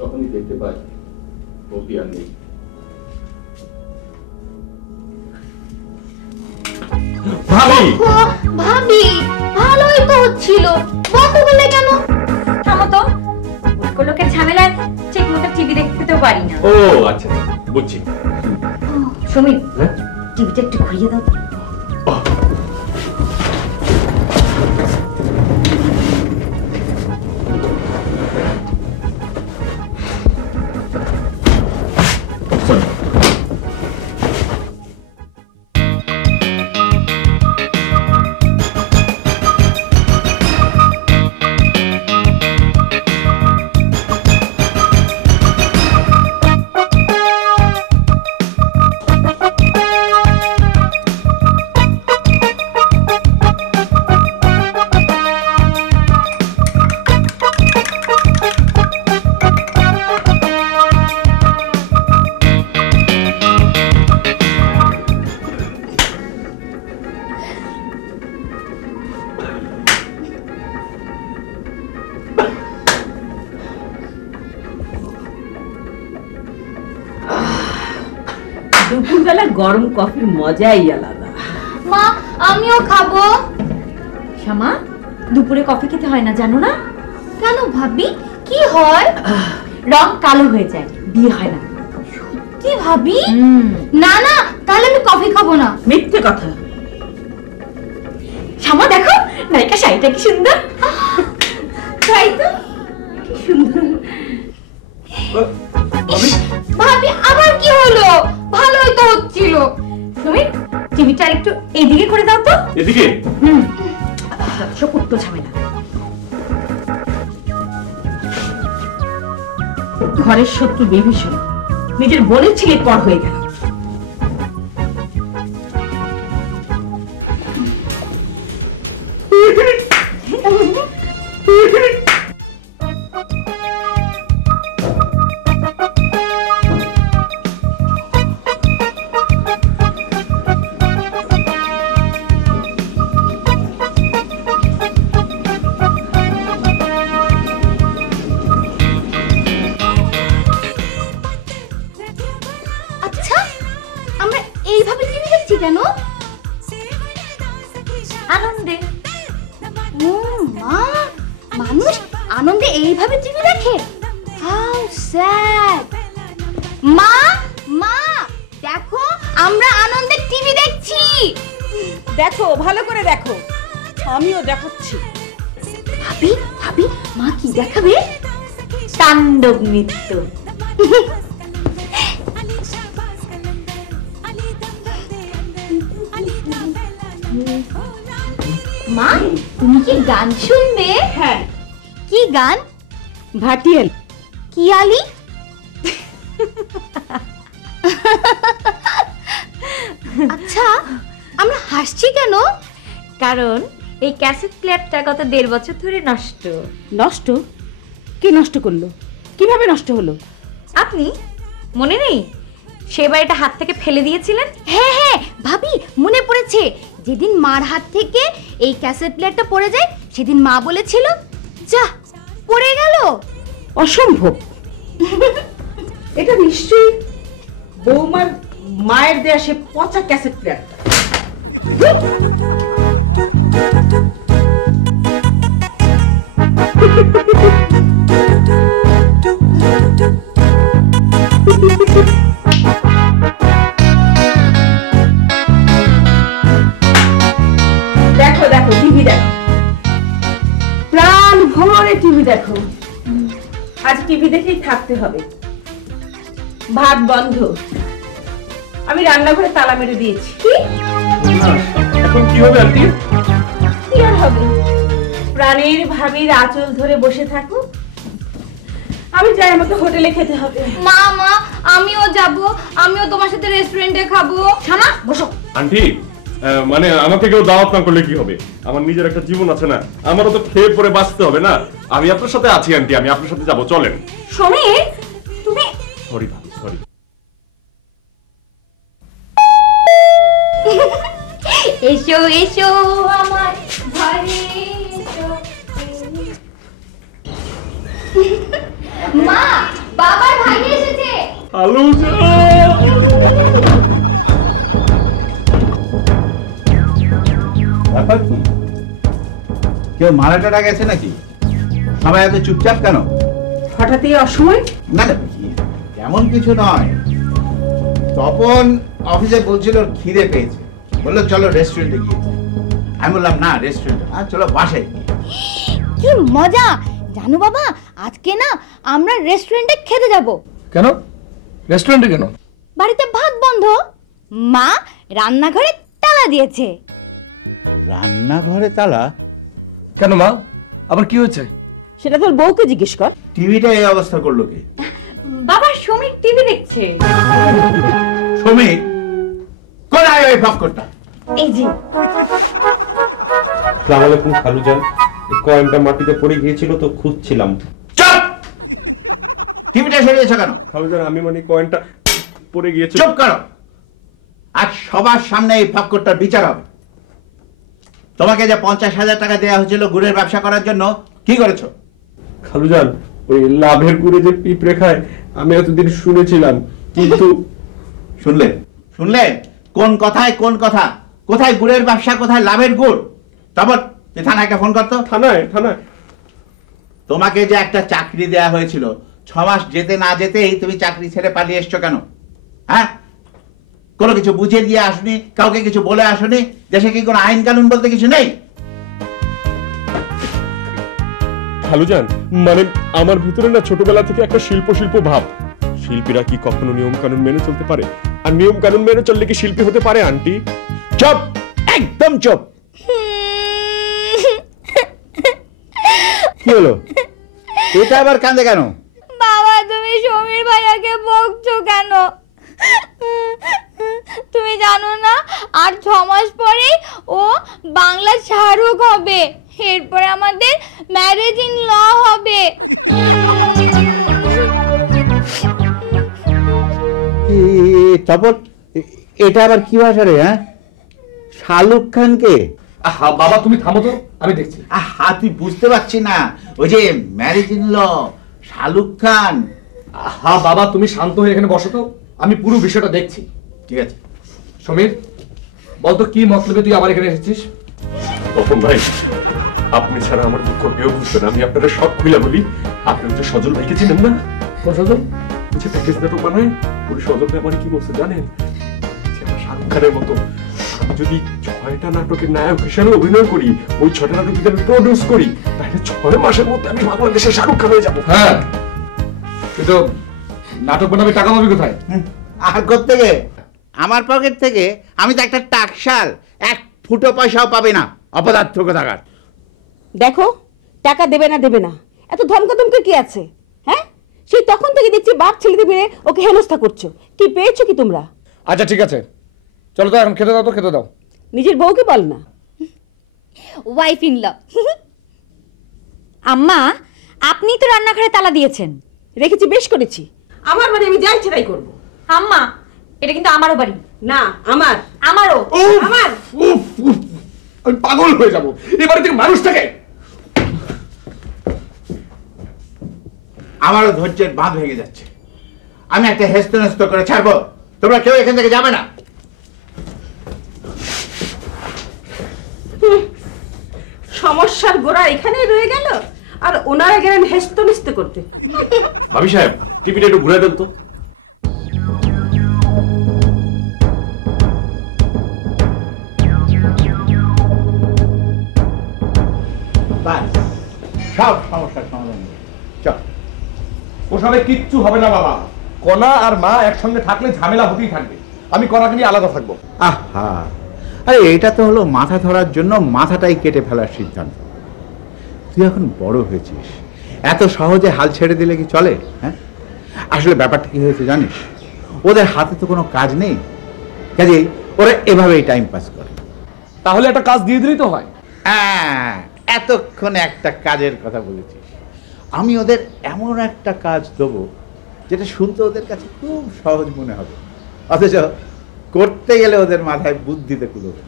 তখনই দেখতে পাই বৌদি আর নেই। ভাবি ভাবি ভালোই তো হচ্ছিল, বন্ধ করলে কেন? থামো তো, উটকো লোকের ঝামেলায় ঠিক মতো টিভি দেখতেও পারি না। ও আচ্ছা বুঝছি। সমীর, টিভিটা একটু ঘুরিয়ে দাও। দুপুরবেলা গরম কফির মজাই আলাদা। মা আমিও খাবো। শ্যামা, দুপুরে কফি খেতে হয় না জানো না? কেন ভাবি, কি হয়? রং কালো হয়ে যায়, বিয়ে হয় না। কি ভাবি? না না, তাহলে আমি কফি খাবো না। মিথ্যে কথা। শ্যামা দেখো, নায়িকা শাড়িটা কি সুন্দর। তাই তো, কি সুন্দর। ভাবি আবার কি হলো? ভালোই তো হচ্ছিল। সমীর, টিভিটা একটু এইদিকে করে দাও তো। এদিকে? সব উঠতো ঝামেলা। ঘরের শত্রু বিভীষণ নিজের বোনের ছেলে পর হয়ে গেল। আচ্ছা, আমরা এইভাবে টিভি দেখছি কেন? আনন্দে। ও মা, মানুষ আনন্দে এইভাবে টিভি দেখে? How sad. মা মা দেখো, আমরা আনন্দে টিভি দেখছি। দেখো, ভালো করে দেখো, আমিও দেখাচ্ছি। ভাবি ভাবি, মা কি দেখাবে? তাণ্ডব নৃত্য। মা, তুমি কি গান শুনবে? হ্যাঁ। কি গান? ভাটিয়াল। কি আলি? আচ্ছা, আমরা হাসছি কেন? কারণ এই ক্যাসেট প্লেয়ারটা গত 1.5 বছর ধরে নষ্ট। নষ্ট? কে নষ্ট করলো? কিভাবে নষ্ট হলো? আপনি মনে নেই সেবার এটা হাত থেকে ফেলে দিয়েছিলেন? হ্যাঁ হ্যাঁ ভাবি, মনে পড়েছে। যেদিন মার হাত থেকে এই ক্যাসেট প্লেয়ারটা পড়ে যায়, সেদিন মা বলেছিল, যা পড়ে গেল। অসম্ভব। এটা নিশ্চয়ই বৌমার মায়ের দেয়া সে পচা ক্যাসেট প্লেয়ারটা। আজ টিভি দেখেই থাকতে হবে। ভাত বন্ধ। আমি রান্নাঘরে তালা মেরে দিয়েছি। কি? এখন কি হবে আন্টি? কি আর হবে? প্রাণের ভাবির আঁচল ধরে বসে থাকো। আমি যাই, আমাকে হোটেলে খেতে হবে। মা মা আমিও যাব, আমিও তোমার সাথে রেস্টুরেন্টে খাবো। শামা বসো। আন্টি মানে আমাকে কেউ দাওয়াত না করলে কি হবে? আমার নিজের একটা জীবন আছে না, আমারও তো খেয়ে পরে বাঁচতে হবে না। আমি আপনার সাথে আছি আন্টি, আমি আপনার সাথে যাব, চলেন। সমীর তুমি সরি ভাবি, সরি। এসো এসো আমার ঘরে এসো। মা বাবার ভাই এসেছে। হ্যালো ব্যাপার কি? কেউ মারা টারা গেছে নাকি? সবাই এত চুপচাপ কেন? হঠাৎই অসময়? না না, এমন কিছু নয়। তপন অফিসে বলছিল খিদে পেয়েছে, বললো চলো রেস্টুরেন্টে গিয়ে। আমি বললাম না রেস্টুরেন্টে না, চলো বাসায় গিয়ে। কি মজা জানো বাবা, আজকে না আমরা রেস্টুরেন্টে খেতে যাব। কেন রেস্টুরেন্টে কেন? বাড়িতে ভাত বন্ধ, মা রান্নাঘরে তালা দিয়েছে। রান্নাঘরে তালা? কেন মা, আবার কি হয়েছে? সেটা তোর বউকে জিজ্ঞেস কর। টিভিটা এই অবস্থা করলো কে? বাবা সমীর টিভি দেখছে। সমীর কোথায় ওই ফক্করটা? এই যে আসসালামু আলাইকুম খালুজান, কয়েনটা মাটিতে পড়ে গিয়েছিল তো খুঁজছিলাম। চুপ! টিভিটা সরিয়েছ কেন? খালুজান আমি মানে কয়েনটা পড়ে গিয়েছিল। চুপ করো। আজ সবার সামনে এই ফক্করটার বিচার হবে। তোমাকে যে 50,000 টাকা দেওয়া হয়েছিল গুড়ের ব্যবসা করার জন্য, কি করেছো? খালুজান ওই লাভের গুড়ে যে পিঁপড়ে খায় আমি এতদিন শুনেছিলাম, কিন্তু শুনলে শুনলে কোন কথায় কোন কথা? কোথায় গুড়ের ব্যবসা, কোথায় লাভের গুড়? তারপর তুই থানায় একটা ফোন করতো। থানায় থানায় তোমাকে যে একটা চাকরি দেয়া হয়েছিল, 6 মাস যেতে না যেতেই তুমি চাকরি ছেড়ে পালিয়ে এসছো কেন? হ্যাঁ, কোনো কিছু বুঝে দিয়ে আসনি, কাউকে কিছু বলে আসনি? দেশে কি কোনো আইন কানুন বলতে কিছু নেই? খালুজান মানে আমার ভিতরে না ছোটবেলা থেকে একটা শিল্প ভাব। শিল্পীরা কি কখনো নিয়ম কানুন মেনে চলতে পারে? আর নিয়ম কানুন মেনে চললে কি শিল্পী হতে পারে আন্টি? চুপ, একদম চুপ। কি হলো? এটা আবার কাঁদে কেন? বাবা তুমি সমীর ভাইয়াকে বকছো কেন? তুমি জানো না আর 6 মাস পরেই ও বাংলা শাহরুখ হবে, এরপরে আমাদের ম্যারেজ ইন ল হবে। তারপর এটা আবার কি ভাষা রে? হ্যাঁ, শাহরুখ খানকে? আহা বাবা তুমি থামো তো, আমি দেখছি। আহা তুই বুঝতে পারছি না? ওই যে marriage in law, Shahrukh Khan. আহা বাবা তুমি শান্ত হয়ে এখানে বসো তো, আমি পুরো বিষয়টা দেখছি। ঠিক আছে সমীর বলতো কি মতলবে তুই আবার এখানে এসেছিস? তপন ভাই আপনি ছাড়া আমার দুঃখ কেউ বুঝবে না। আমি আপনারা সব খুলে বলি, আপনি হচ্ছে সজল ভাইকে চিনেন না? কোন সজল? যে প্যাকেজ নাটক বানায়, ওই সজল ভাই আমার কি বলছে জানেন? যে আমার শাহরুখ খানের মতো আমি যদি 6টা নাটকের নায়ক হিসেবে অভিনয় করি, ওই 6টা নাটক যদি আমি প্রডিউস করি, তাহলে 6 মাসের মধ্যে আমি বাংলাদেশের শাহরুখ খান হয়ে যাবো। হ্যাঁ কিন্তু নাটক বানাবে, টাকা পাবি কোথায়? আর কোত্থেকে? আমার পকেট থেকে? আমি তো একটা টাকশাল, 1 ফুটো পয়সাও পাবে না, অপদার্থ কোথাকার। দেখো টাকা দেবে না, এত ধমকাধমকে কি আছে? হ্যাঁ, সেই তখন থেকে দেখছি বাপ ছেলে দিয়ে ওকে হেনস্থা করছো। কি পেয়েছো কি তোমরা? আচ্ছা ঠিক আছে, চলো তো এখন খেতে দাও, তো খেতে দাও। নিজের বউকে বল না। Wife in law. আম্মা আপনি তো রান্নাঘরে তালা দিয়েছেন। রেখেছি, বেশ করেছি। আমার বাড়ি আমি যাই ছেড়াই করবো। আম্মা এটা কিন্তু আমারও বাড়ি। না আমার, আমারও। আমার। আমি পাগল হয়ে যাবো, এবারে থেকে মানুষ থাকে। আমারও ধৈর্যের বাঁধ ভেঙে যাচ্ছে। আমি একটা হেস্তনেস্ত করে ছাড়বো, তোমরা কেউ এখান থেকে যাবে না। সমস্যার গোড়া এখানেই রয়ে গেল, আর ওনারা গেলেন হেস্তনেস্ত করতে। ভাবি সাহেব টিভিটা একটু ঘুরে দেন তো। বাস, সব সমস্যার সমাধান। চল। ওসবে কিচ্ছু হবে না বাবা। কণা আর মা একসঙ্গে থাকলে ঝামেলা হতেই থাকবে। আমি কণাকে নিয়ে আলাদা থাকবো। আহা, আরে এটা তো হলো মাথা ধরার জন্য মাথাটাই কেটে ফেলার সিদ্ধান্ত। তুই এখন বড় হয়েছিস, এত সহজে হাল ছেড়ে দিলে কি চলে? হ্যাঁ, আসলে ব্যাপারটা কি হয়েছে জানিস, ওদের হাতে তো কোনো কাজ নেই, কাজেই ওরা এভাবেই টাইম পাস করে। তাহলে একটা কাজ দিয়ে দিলেই তো হয়। হ্যাঁ, এতক্ষণে একটা কাজের কথা বলেছিস। আমি ওদের এমন একটা কাজ দেবো যেটা শুনতে ওদের কাছে খুব সহজ মনে হবে, অথচ করতে গেলে ওদের মাথায় বুদ্ধিতে কুলোবে।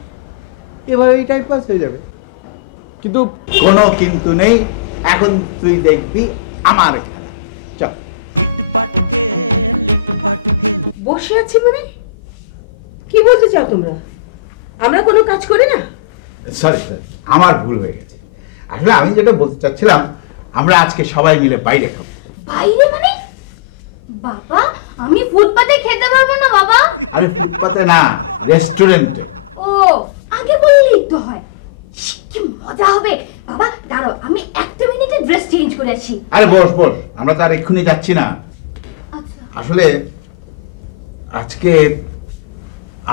এভাবেই টাইম পাস হয়ে যাবে। কিন্তু কোনো কিন্তু নেই, এখন তুই দেখবি আমার খেলা। চল। বসে আছি মানে কি বলতে চাও তোমরা? আমরা কোনো কাজ করি না? সরি স্যার, আমার ভুল হয়ে গেছে। আসলে আমি যেটা বলতে চাচ্ছিলাম, আমরা আজকে সবাই মিলে বাইরে খাবো। বাইরে মানে? বাবা, আমি ফুটপাতে খেতে পারবো না বাবা। আরে ফুটপাতে না, রেস্টুরেন্টে। ও, আগে বললেই তো হয়। কি মজা হবে বাবা। দাঁড়াও, আমি একটা মিনিটে ড্রেস চেঞ্জ করে আসি। আরে বস বস, আমরা তো আর এক্ষুনি যাচ্ছি না। আচ্ছা। আসলে আজকে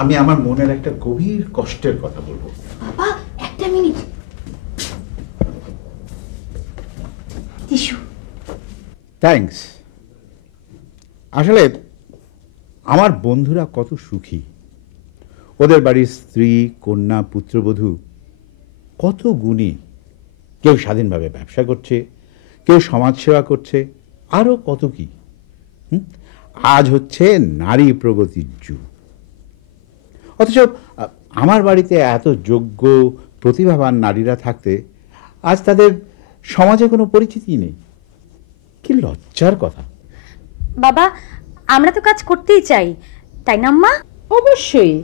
আমি আমার মনের একটা গভীর কষ্টের কথা বলবো। বাবা, একটা মিনিট। টিস্যু। থ্যাঙ্কস। আসলে আমার বন্ধুরা কত সুখী, ওদের বাড়ির স্ত্রী, কন্যা, পুত্রবধূ কত গুণী। কেউ স্বাধীনভাবে ব্যবসা করছে, কেউ সমাজসেবা করছে, আরও কত কি। আজ হচ্ছে নারী প্রগতির যুগ, অথচ আমার বাড়িতে এত যোগ্য প্রতিভাবান নারীরা থাকতে আজ তাদের সমাজে কোনো পরিচিতি নেই। কি লজ্জার কথা। বাবা, আমরা তো কাজ করতেই চাই, তাই না আম্মা? অবশ্যই,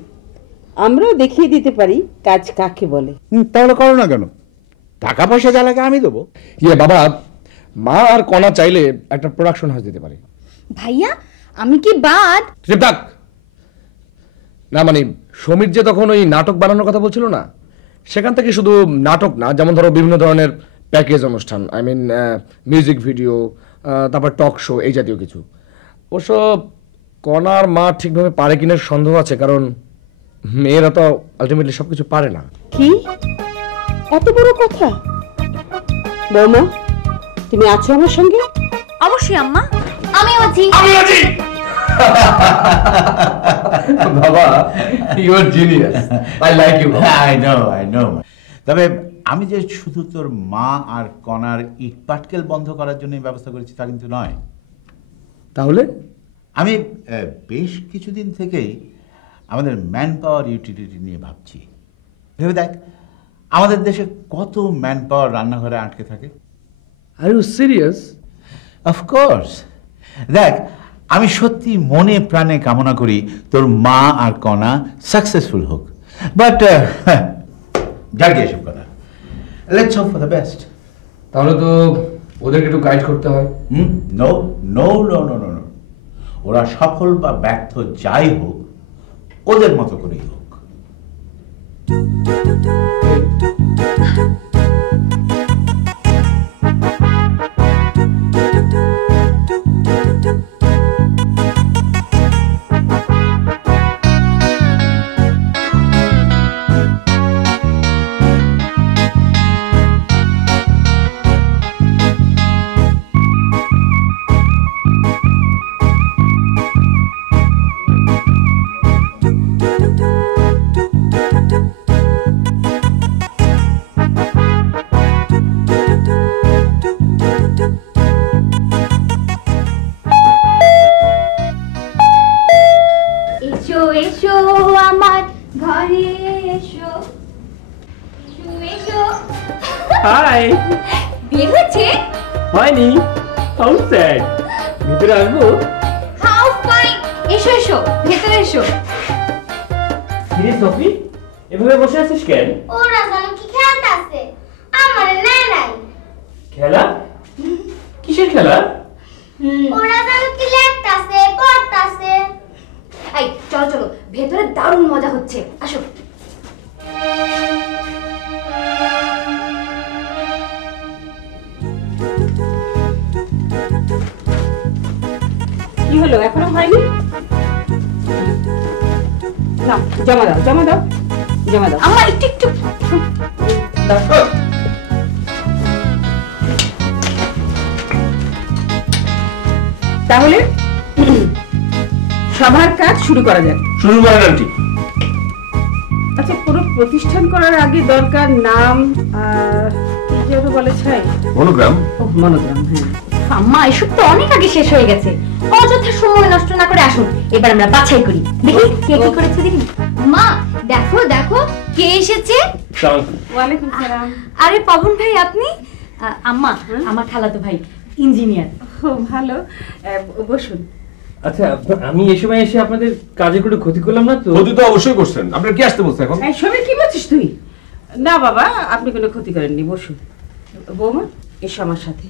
আমরাও দেখিয়ে দিতে পারি কাজ কাকে বলে। তাহলে করো না কেন? টাকা পয়সা যা লাগে আমি দেবো। ইয়ে বাবা, মা আর কণা চাইলে একটা প্রোডাকশন হাউস দিতে পারে। ভাইয়া, আমি কি বাদ? থাক না, মানে সমীর যে তখন ওই নাটক বানানোর কথা বলছিল না, সেখান থেকে শুধু নাটক না, যেমন ধরো বিভিন্ন ধরনের প্যাকেজ অনুষ্ঠান, আই মিন মিউজিক ভিডিও, তারপর টক শো, এই জাতীয় কিছু। অবশ্য কণার মা ঠিকভাবে পারে কিনা সন্দেহ আছে, কারণ মেয়েরা তো আলটিমেটলি সবকিছু পারে না। কি এত বড় কথা? বৌমা, তুমি আছো আমার সঙ্গে? অবশ্যই আম্মা। আমি আছি। বাবা, you are genius, I like you. I know. তবে আমি যে শুধু তোর মা আর কণার ইট পাটকেল বন্ধ করার জন্য ব্যবস্থা করেছি তা কিন্তু নয়। তাহলে আমি বেশ কিছুদিন থেকেই আমাদের ম্যান পাওয়ার ইউটিলিটি নিয়ে ভাবছি। ভেবে দেখ, আমাদের দেশে কত ম্যান পাওয়ার রান্নাঘরে আটকে থাকে। Are you serious? অফকোর্স। দেখ, আমি সত্যি মনে প্রাণে কামনা করি তোর মা আর কণা সাকসেসফুল হোক, বাট যাক এসব কথা, let's hope for the best. তাহলে তো ওদেরকে একটু গাইড করতে হয়। No no no no no no, ওরা সফল বা ব্যর্থ যাই হোক, ওদের মতো করেই হোক। এসো এসো আমার ঘরে এসো, এসো এসো। হাই। বিয়ে হয়েছে? হয়নি। How sad. ভিতরে আসবো? How fine. এসো এসো, ভেতরে এসো। কিরে সফি, এভাবে বসে আছিস কেন? ওরা জানো কি খেলতেছে, আমার নাই নাই। খেলা? কিসের খেলা? ওরা জানো কি লেখতাছে, পড়তাছে। এই চলো চলো, ভেতরে দারুণ মজা হচ্ছে, আসো। কি হলো, এখনো হয়নি? না, জমা দাও, জমা দাও, জমা দাও। আম্মা একটু একটু দাও। তাহলে সবার কাজ শুরু করা যাক। শুরু করেন আন্টি। আচ্ছা, পুরো প্রতিষ্ঠান করার আগে দরকার নাম, কি যেন বলেছে, মনোগ্রাম। মনোগ্রাম। হ্যাঁ, আম্মা এসব তো অনেক আগে শেষ হয়ে গেছে, অযথা সময় নষ্ট না করে আসুন এবার আমরা বাছাই করি। দেখি কে কি করেছে দেখি। মা দেখো দেখো কে এসেছে। ওয়ালাইকুম সালাম। আরে পবন ভাই আপনি? আম্মা আমার খালাতো ভাই ইঞ্জিনিয়ার। ভালো, বসুন। আচ্ছা, আমি এই সময় এসে আপনাদের কাজে কোনো ক্ষতি করলাম না তো? ক্ষতি তো অবশ্যই করছেন। আপনার কি আসতে বলছে এখন? সমীর কি বলছিস তুই? না বাবা, আপনি কোনো ক্ষতি করেননি, বসুন। বৌমা এসো আমার সাথে,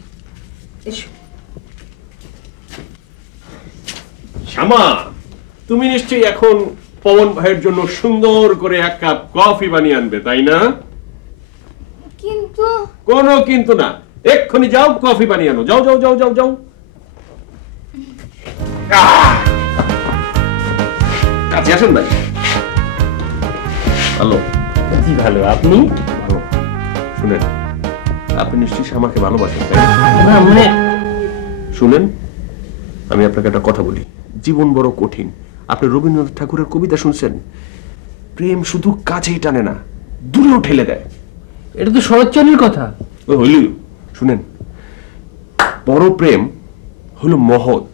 এসো। শ্যামা, তুমি নিশ্চয়ই এখন পবন ভাইয়ের জন্য সুন্দর করে এক কাপ কফি বানিয়ে আনবে, তাই না? কিন্তু কোনো কিন্তু না, এক্ষুনি যাও কফি বানিয়ে আনো। যাও যাও যাও যাও যাও। কাছে আসেন ভাই। হ্যালো। জি ভালো, আপনি? ভালো। শুনেন, আপনি নিশ্চয়ই শ্যামাকে ভালোবাসেন, তাই না মানে শুনেন, আমি আপনাকে একটা কথা বলি। জীবন বড় কঠিন। আপনি রবীন্দ্রনাথ ঠাকুরের কবিতা শুনছেন? প্রেম শুধু কাছেই টানে না, দূরেও ঠেলে দেয়। এটা তো শরৎচন্দ্রের কথা। ওই হইল। শুনেন, বড় প্রেম হলো মহৎ।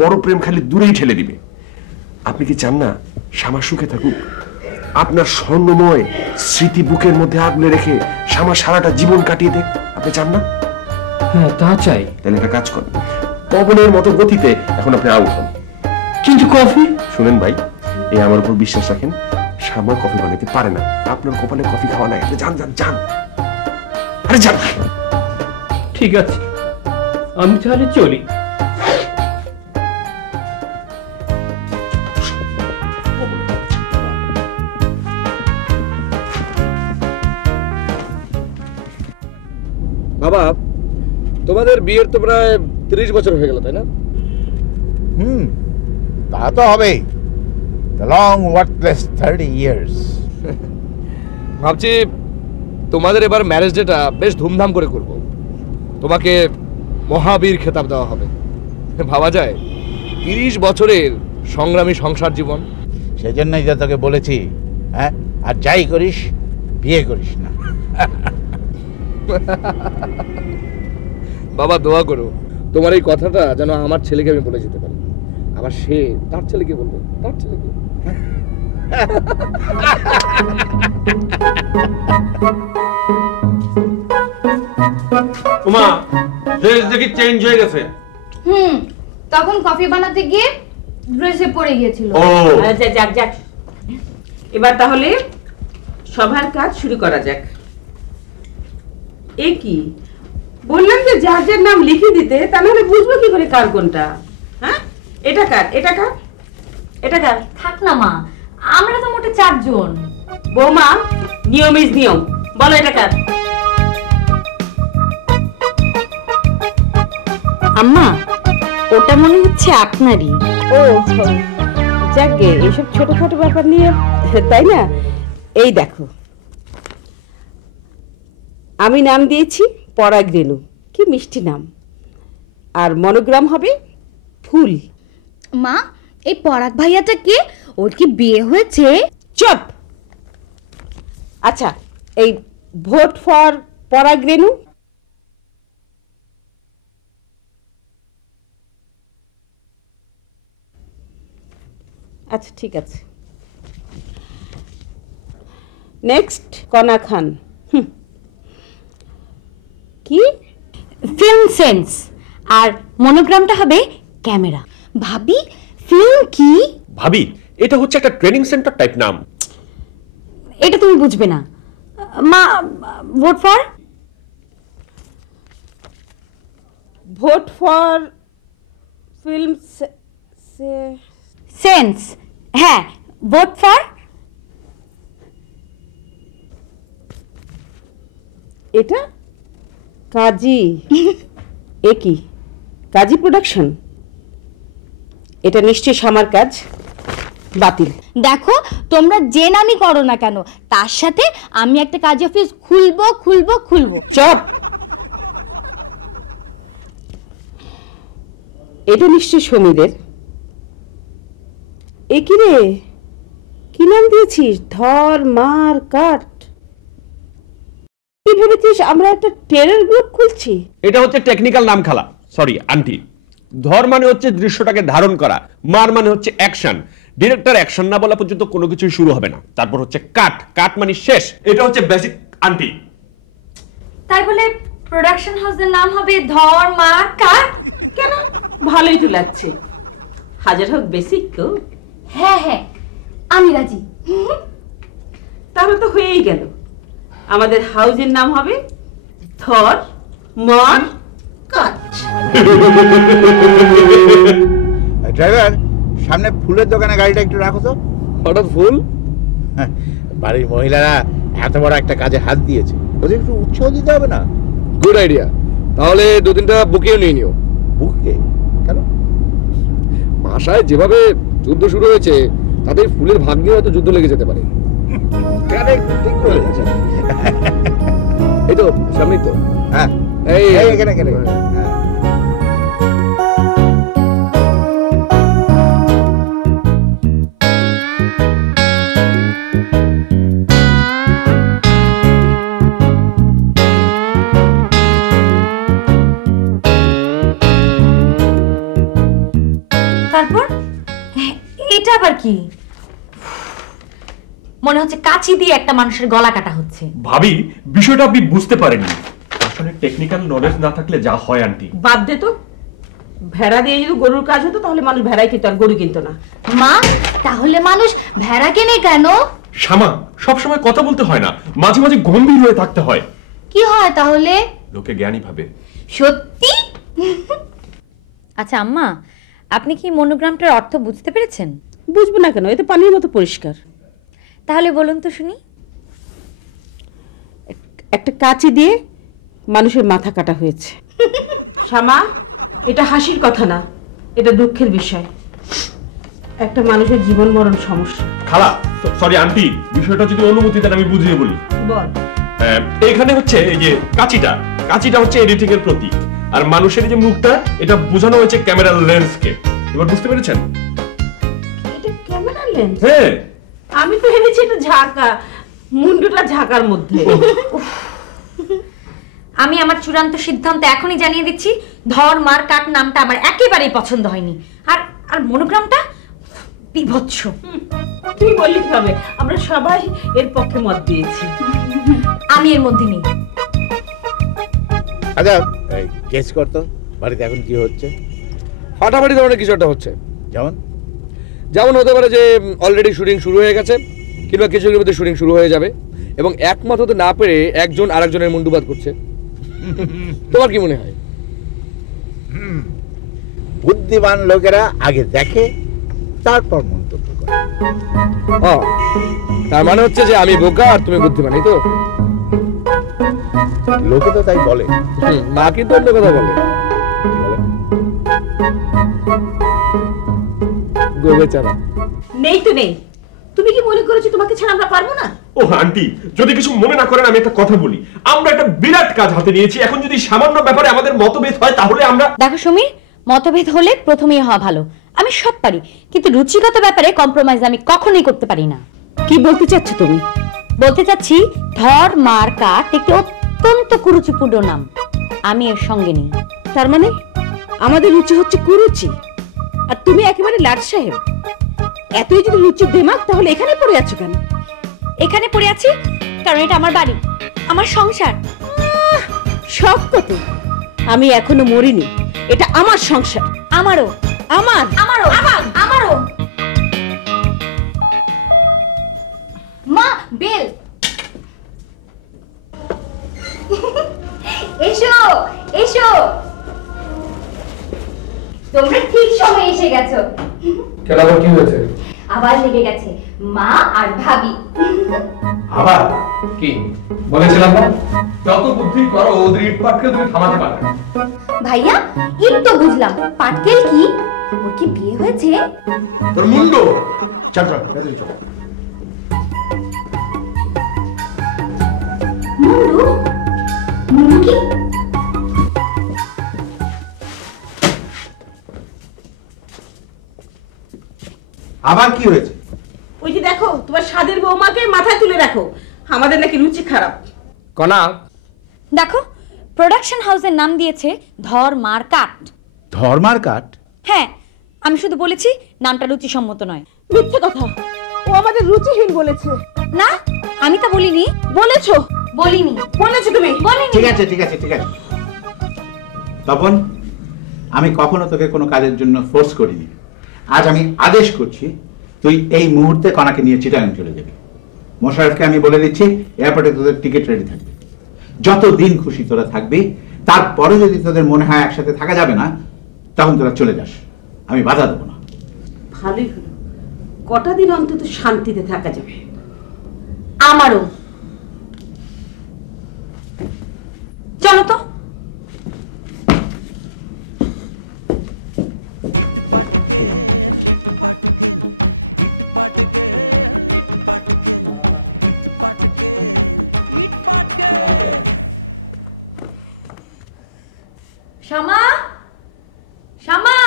বড় প্রেম খালি দূরেই ঠেলে দিবে। আপনি কি চান না শ্যামা সুখে থাকুক? আপনার স্বর্ণময় স্মৃতি বুকের মধ্যে আগলে রেখে শ্যামা সারাটা জীবন কাটিয়ে দেখ, আপনি চান না? হ্যাঁ তা চাই। তাহলে একটা কাজ করেন, পবনের মতো গতিতে এখন আপনি আউট হন। কিন্তু কফি? শুনেন ভাই, এই আমার উপর বিশ্বাস রাখেন, শ্যামা কফি বানাতে পারে না। আপনার কপালে কফি খাওয়া নাই। আপনি যান যান যান, আরে যান। ঠিক আছে, আমি তাহলে চলি। বাবা, তোমাদের বিয়ের তো প্রায় 30 বছর হয়ে গেল, তাই না? তা তো হবেই। The long worthless 30 years. ভাবছি তোমাদের এবার ম্যারেজ ডেটা বেশ ধুমধাম করে করব। তোমাকে মহাবীর খেতাব দেওয়া হবে। ভাবা যায় 30 বছরের সংগ্রামী সংসার জীবন। সেজন্যই তো তোকে বলেছি, হ্যাঁ, আর যাই করিস বিয়ে করিস না। বাবা দোয়া করো তোমার এই কথাটা যেন আমার ছেলেকে আমি বলে যেতে পারি, আবার সে তার ছেলেকে বলবে, তার ছেলেকে। উমা, ড্রেস দেখি চেঞ্জ হয়ে গেছে। তখন কফি বানাতে গিয়ে ড্রেসে পড়ে গিয়েছিল। ও আচ্ছা, যাক যাক, এবার তাহলে সবার কাজ শুরু করা যাক। এ কি বললাম যে যার যার নাম লিখে দিতে, তা নাহলে বুঝবো কি করে কার কোনটা? হ্যাঁ, এটা কার, এটা কার, এটা কার? থাক না মা, আমরা তো মোটে 4 জন। বৌমা, নিয়ম ইজ নিয়ম, বলো এটা কার? আম্মা, ওটা মনে হচ্ছে আপনারই। ও যাকগে, এইসব ছোটখাটো ব্যাপার নিয়ে, তাই না? এই দেখো, আমি নাম দিয়েছি পরাগ রেণু, কি মিষ্টি নাম। আর মনোগ্রাম হবে ফুল। মা, এই পরাগ ভাইয়াটা কে? ওর কি বিয়ে হয়েছে? চুপ। আচ্ছা, এই ভোট ফর পরাগ রেণু। আচ্ছা ঠিক আছে। নেক্সট কনা খান। কি? Film sense. আর মনোগ্রামটা হবে ক্যামেরা। ভাবি, ফিল্ম কি? ভাবি, এটা হচ্ছে একটা ট্রেনিং সেন্টার টাইপ নাম। এটা তুমি বুঝবে না মা। Vote for vote for film sense. হ্যাঁ, ভোট ফর। এটা কাজী। এ কি কাজী প্রোডাকশন? এটা নিশ্চয়ই শামার কাজ, বাতিল। দেখো তোমরা যে নামই করো না কেন, তার সাথে আমি একটা কাজ অফিস খুলবো খুলবো খুলবো। চুপ। এটা নিশ্চয়ই সমীরের। এ কি রে, কি নাম দিয়েছিস? ধর মার কাট। কি ভেবেছিস আমরা একটা টেরর গ্রুপ খুলছি? এটা হচ্ছে টেকনিক্যাল নাম খালা, সরি আন্টি। ধর মানে হচ্ছে দৃশ্যটাকে ধারণ করা, মার মানে হচ্ছে অ্যাকশন। ডিরেক্টর অ্যাকশন না বলা পর্যন্ত কোনো কিছুই শুরু হবে না। তারপর হচ্ছে কাট, কাট মানে শেষ। এটা হচ্ছে বেসিক আন্টি। তাই বলে প্রোডাকশন হাউসের নাম হবে ধর মার কাট? কেন, ভালোই তো লাগছে। হাজার হোক বেসিক তো। হ্যাঁ হ্যাঁ আমি রাজি। তাহলে তো হয়েই গেল। আমাদের হাউজের নাম হবে ধর মার কাট। ড্রাইভার, সামনে ফুলের দোকানে গাড়িটা একটু রাখো তো। হঠাৎ ফুল? বাড়ির মহিলারা এত বড় একটা কাজে হাত দিয়েছে, ওদের একটু উৎসাহ দিতে হবে না? Good idea. তাহলে 2-3টা বুকেও নিয়ে নিও। বুকে কেন? ভাষায় যেভাবে যুদ্ধ শুরু হয়েছে তাতে ফুলের ভাগ নিয়ে হয়তো যুদ্ধ লেগে যেতে পারে। ঠিক বলেছেন। এই তো সামনেই তো। হ্যাঁ এই এখানে হ্যাঁ। তারপর এটা আবার কি? মনে হচ্ছে কাঁচি দিয়ে একটা মানুষের গলা কাটা হচ্ছে। ভাবি, বিষয়টা আপনি বুঝতে পারেননি। আসলে টেকনিক্যাল নলেজ না থাকলে যা হয় আন্টি। বাদ দে তো। ভেড়া দিয়ে যদি গরুর কাজ হতো তাহলে মানুষ ভেড়াই কিনতো আর গরু কিনতো না। মা, তাহলে মানুষ ভেড়া কেনে কেন? শামা, সবসময় কথা বলতে হয় না, মাঝে মাঝে গম্ভীর হয়ে থাকতে হয়। কি হয় তাহলে? লোকে জ্ঞানী ভাবে। সত্যি? আচ্ছা আম্মা, আপনি কি মনোগ্রামটার অর্থ বুঝতে পেরেছেন? বুঝবো না কেন, এতে পানির মতো পরিষ্কার। তাহলে বলুন তো শুনি। একটা কাঁচি দিয়ে মানুষের মাথা কাটা হয়েছে। শ্যামা, এটা হাসির কথা না, এটা দুঃখের বিষয়। একটা মানুষের জীবন মরণ সমস্যা। খালা, সরি আন্টি, বিষয়টা যদি অনুমতি দেন আমি বুঝিয়ে বলি। বল। এখানে হচ্ছে এই যে কাঁচিটা হচ্ছে এডিটিং এর প্রতীক, আর মানুষের যে মুখটা এটা বোঝানো হয়েছে ক্যামেরার লেন্সকে। এবার বুঝতে পেরেছেন? এটা ক্যামেরা লেন্স? হ্যাঁ। আমি তো ভেবেছি এটা ঝাঁকা, মুন্ডুটা ঝাঁকার মধ্যে। আমি আমার চূড়ান্ত সিদ্ধান্ত এখনই জানিয়ে দিচ্ছি, ধর মার কাট নামটা আমার একেবারেই পছন্দ হয়নি। আর আর মনোগ্রামটা বিভৎস। তুমি বললি কি হবে, আমরা সবাই এর পক্ষে মত দিয়েছি। আমি এর মধ্যে নেই। আচ্ছা গেস করতো বাড়িতে এখন কি হচ্ছে? ফাটাফাটি ধরনের কিছু একটা হচ্ছে। যেমন হতে পারে যে অলরেডি শুটিং শুরু হয়ে গেছে, কিংবা কিছুদিনের মধ্যে শুটিং শুরু হয়ে যাবে এবং একমত হতে না পেরে একজন আরেকজনের মুন্ডুপাত করছে। তোমার কি মনে হয়? বুদ্ধিমান লোকেরা আগে দেখে তারপর মন্তব্য করে। তার মানে হচ্ছে যে আমি বোকা আর তুমি বুদ্ধিমান, এই তো? লোকে তো তাই বলে। মা কিন্তু অন্য কথা বলে। গোবেচারা নেই তো নেই। তুমি কি মনে করেছো তোমাকে ছাড়া আমরা পারবো না? ও আন্টি, যদি কিছু মনে না করেন আমি একটা কথা বলি। আমরা একটা বিরাট কাজ হাতে নিয়েছি, এখন যদি সামান্য ব্যাপারে আমাদের মতভেদ হয় তাহলে আমরা... দেখো সমীর, মতভেদ হলে প্রথমেই হওয়া ভালো। আমি সব পারি, কিন্তু রুচিগত ব্যাপারে কম্প্রোমাইজ আমি কখনোই করতে পারি না। কি বলতে চাচ্ছ তুমি? বলতে চাচ্ছি ধর মার কাট একটি অত্যন্ত কুরুচিপূর্ণ নাম, আমি এর সঙ্গে নেই। তার মানে আমাদের রুচি হচ্ছে কুরুচি, আর তুমি একেবারে লাট সাহেব। এতই যদি রুচির দিমাগ, তাহলে এখানে পড়ে আছো কেন? এখানে পড়ে আছি কারণ এটা আমার বাড়ি, আমার সংসার। সব কত, আমি এখনো মরিনি। এটা আমার সংসার। আমারও আমার আমারও আমারও। মা, বেল। এসো এসো, তোমরা ঠিক সময় এসে গেছো। কেন, আবার কি হয়েছে? আবার লেগে গেছে মা আর ভাবি। আবার কি বলেছিলাম না, যত বুদ্ধি করো ওদের ইট পাটকে তুমি থামাতে পারবে না। ভাইয়া, এই তো বুঝলাম, পাটকেল কি? ওর কি বিয়ে হয়েছে? তোর মুন্ডু চল চল ভেতরে চল। মুন্ডু? মুন্ডু কি? আবার কি হয়েছে? ওই যে দেখো তোমার স্বাদের বৌমাকে মাথায় তুলে রাখো, আমাদের নাকি রুচি খারাপ। কনা দেখো প্রোডাকশন হাউসের নাম দিয়েছে ধর মার কাট। ধর্মার কাট? হ্যাঁ, আমি শুধু বলেছি নামটা রুচিসম্মত নয়। মিথ্যে কথা, ও আমাদের রুচিহীন বলেছে। না, আমি তা বলিনি। বলেছো? বলিনি। বলেছো তুমি? বলিনি। ঠিক আছে ঠিক আছে ঠিক আছে। তপন, আমি কখনো তোকে কোনো কাজের জন্য ফোর্স করিনি। আজ আমি আদেশ করছি, তুই এই মুহূর্তে কণাকে নিয়ে চিটাগাং চলে যাবি। মোশাররফকে আমি বলে দিচ্ছি এয়ারপোর্টে তোদের টিকিট রেডি থাকবে। যত দিন খুশি তোরা থাকবি, তারপরে যদি তোদের মনে হয় একসাথে থাকা যাবে না, তখন তোরা চলে যাস, আমি বাধা দেবো না। ভালোই হলো, কটা দিন অন্তত শান্তিতে থাকা যাবে। আমারও। চলো তো। শ্যামা, শ্যামা।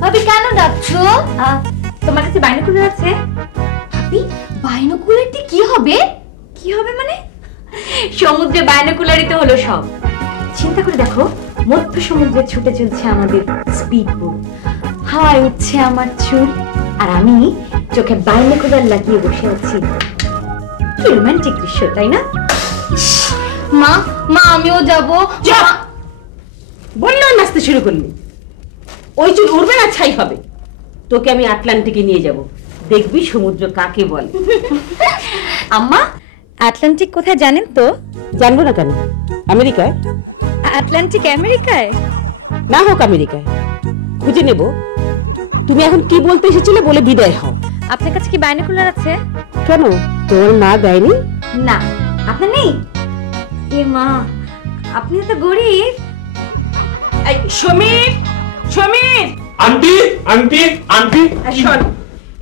ভাবি কেন ডাকছো? তোমার কাছে বাইনোকুলার আছে? ভাবি বাইনোকুলার দিয়ে কি হবে? কি হবে মানে? সমুদ্রে বাইনোকুলারই তো হলো সব। চিন্তা করে দেখো, মধ্য সমুদ্রে ছুটে চলছে আমাদের স্পিড বোট, হাওয়ায় উঠছে আমার চুল, আর আমি চোখে বাইনোকুলার লাগিয়ে বসে আছি। কি রোমান্টিক দৃশ্য, তাই না? মা, মা আমিও যাবো। বললো নাচতে শুরু করলি, ওই চুল উড়বে না ছাই হবে। তোকে আমি আটলান্টিকে নিয়ে যাব, দেখবি সমুদ্র কাকে বলে। আম্মা, আটলান্টিক কোথায় জানেন তো? জানবো না কেন? আমেরিকায়। আটলান্টিক আমেরিকায়? না হোক আমেরিকায়, খুঁজে নেব। তুমি এখন কি বলতে এসেছিলে বলে বিদায় হও। আপনার কাছে কি বাইনোকুলার আছে? কেন, তোমার মা দেয়নি? না, আপনার নেই? এ মা, আপনি তো গরিব। এই Samir, Samir. Aunty aunty aunty, শোন,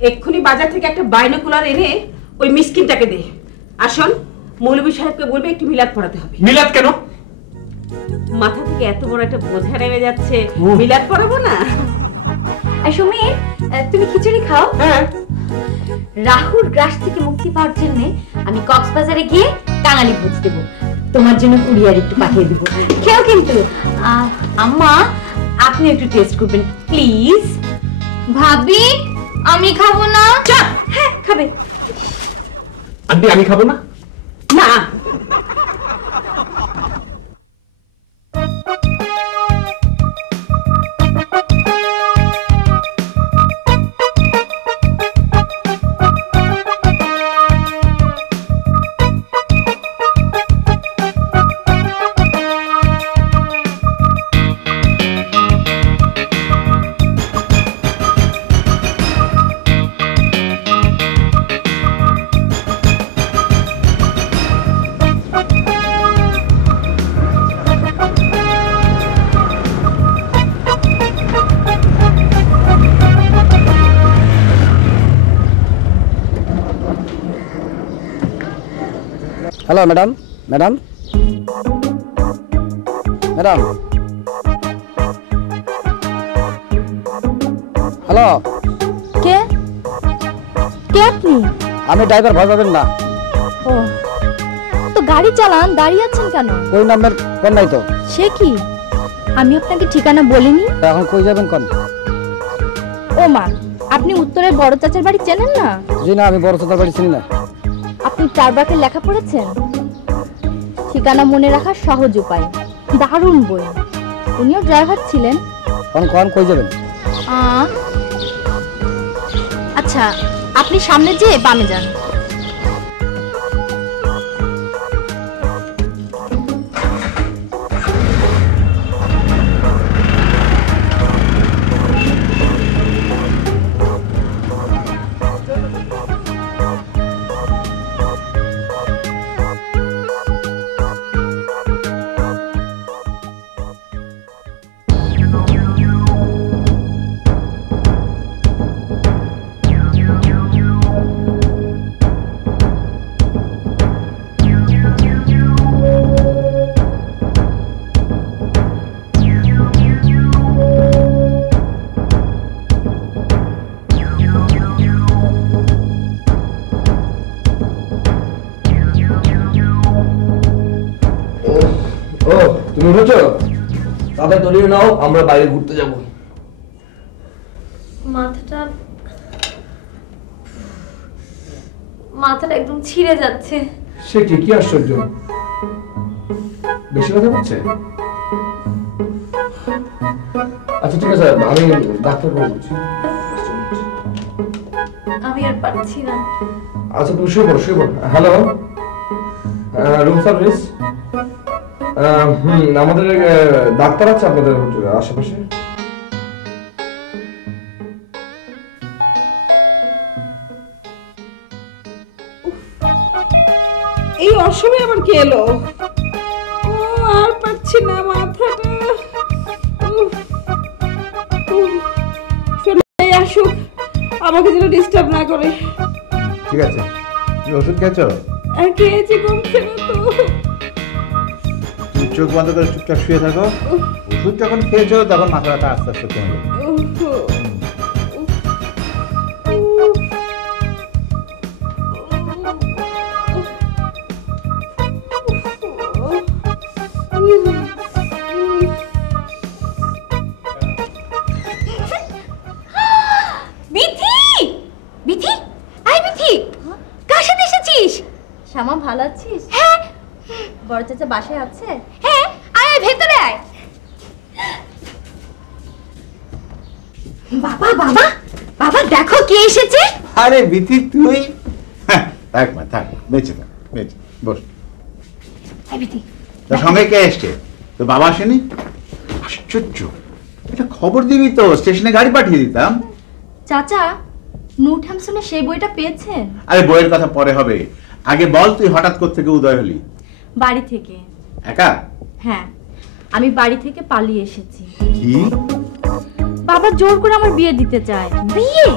এক্ষুনি বাজার থেকে একটা বাইনোকুলার এনে ওই মিসকিনটাকে দে। আর শোন, মৌলভী সাহেবকে বলবে একটু মিলাদ পড়াতে হবে। মিলাদ কেন? মাথা থেকে এত বড় একটা বোঝা নেমে যাচ্ছে, মিলাদ পড়াবো না? সমীর, তুমি খিচুড়ি খাও। হ্যাঁ। রাহুর গ্রাস থেকে মুক্তি পাওয়ার জন্য আমি কক্সবাজারে গিয়ে কাঙালি ভোজ দেবো। তোমার জন্য কুরিয়ার একটু পাঠিয়ে দিব, খেও কিন্তু। আম্মা, আপনি একটু টেস্ট করবেন প্লিজ। ভাবি আমি খাবো না। হ্যাঁ, খাবে। আন্টি আমি খাবো না। না। Hello madam, madam, madam, hello. কে কে আপনি? আমি ড্রাইভার, ভয় পাবেন না। ও, তো গাড়ি চালান, দাঁড়িয়ে আছেন কেন? ওই নাম্বার কোন নাই তো। সে কি, আমি আপনাকে ঠিকানা বলিনি? এখন কই যাবেন কোন? ও মা, আপনি উত্তরের বড় চাচার বাড়ি চেনেন না? জি না, আমি বড় চাচার বাড়ি চিনি না। আপনি চারবাকের লেখা পড়েছেন? ঠিকানা মনে রাখার সহজ উপায়, দারুণ বই। উনিও ড্রাইভার ছিলেন। কোন কোন কই যাবেন? আচ্ছা, আপনি সামনে যেয়ে বামে যান। উঠেছ? তাদের তৈরি নাও, আমরা বাইরে ঘুরতে যাব। মাথাটা একদম ছিঁড়ে যাচ্ছে। সে কি আশ্চর্য, বেশি কথা বলছে? আচ্ছা ঠিক আছে, আমি ডাক্তার বলছি। আমি আর পারছি না। আচ্ছা তুমি শুয়ে পড়ো, শুয়ে পড়ো। Hello, room service? আমাদের ডাক্তার আছে আপনাদের আশেপাশে? এই অসময়ে আবার কে এলো? ও আর পারছি না, মাথাটা। আসুক, আমাকে যেন ডিস্টার্ব না করে। ঠিক আছে, তুমি ওষুধ খেয়েছো? খেয়েছি, কমছে না তো। তুমি চোখ বন্ধ করে চুপচাপ শুয়ে থাকো। ওষুধ যখন খেয়েছো তখন মাথা ব্যথা আস্তে আস্তে কমে যাবে। শ্যামা, ভালো আছিস? হ্যাঁ। বড় চাচা বাসায় আছে? হ্যাঁ, আয় ভেতরে আয়। বাবা বাবা বাবা, দেখো কে এসেছে। আরে বিথি, তুই? থাক মা, থাক, বেঁচে থাক, বেঁচে বস। তোর সঙ্গে কে এসছে? তোর বাবা আসেনি? আশ্চর্য, এটা খবর দিবি তো, স্টেশনে গাড়ি পাঠিয়ে দিতাম। চাচা, নোট হ্যামসনের সেই বইটা পেয়েছেন? আরে বইয়ের কথা পরে হবে, আগে বল তুই হঠাৎ কোত্থেকে উদয় হলি? বাড়ি থেকে। একা? হ্যাঁ, আমি বাড়ি থেকে পালিয়ে এসেছি। কি? বাবা জোর করে আমার বিয়ে দিতে চায়। বিয়ে?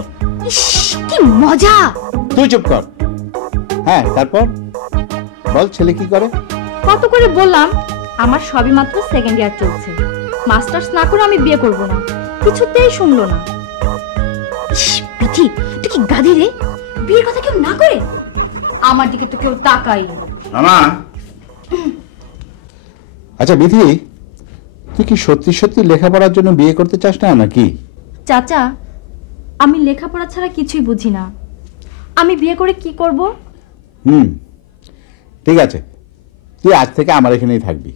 ইস, কি মজা। তুই চুপ কর। হ্যাঁ, তারপর বল, ছেলে কি করে? কত করে বললাম, আমার সবই মাত্র সেকেন্ড ইয়ার চলছে, মাস্টার্স না করে আমি বিয়ে করব না। কিছুতেই শুনলো না। ইস, পিঠি, তুই কি গাধি রে? বিয়ের কথা কেউ না করে? আমার দিকে তো কেউ তাকাই না। মামা, আচ্ছা বিধি, তুই কি সত্যি সত্যি লেখাপড়ার জন্য বিয়ে করতে চাস না নাকি? চাচা, আমি লেখাপড়া ছাড়া কিছুই বুঝি না, আমি বিয়ে করে কি করব? ঠিক আছে, তুই আজ থেকে আমার এখানেই থাকবি।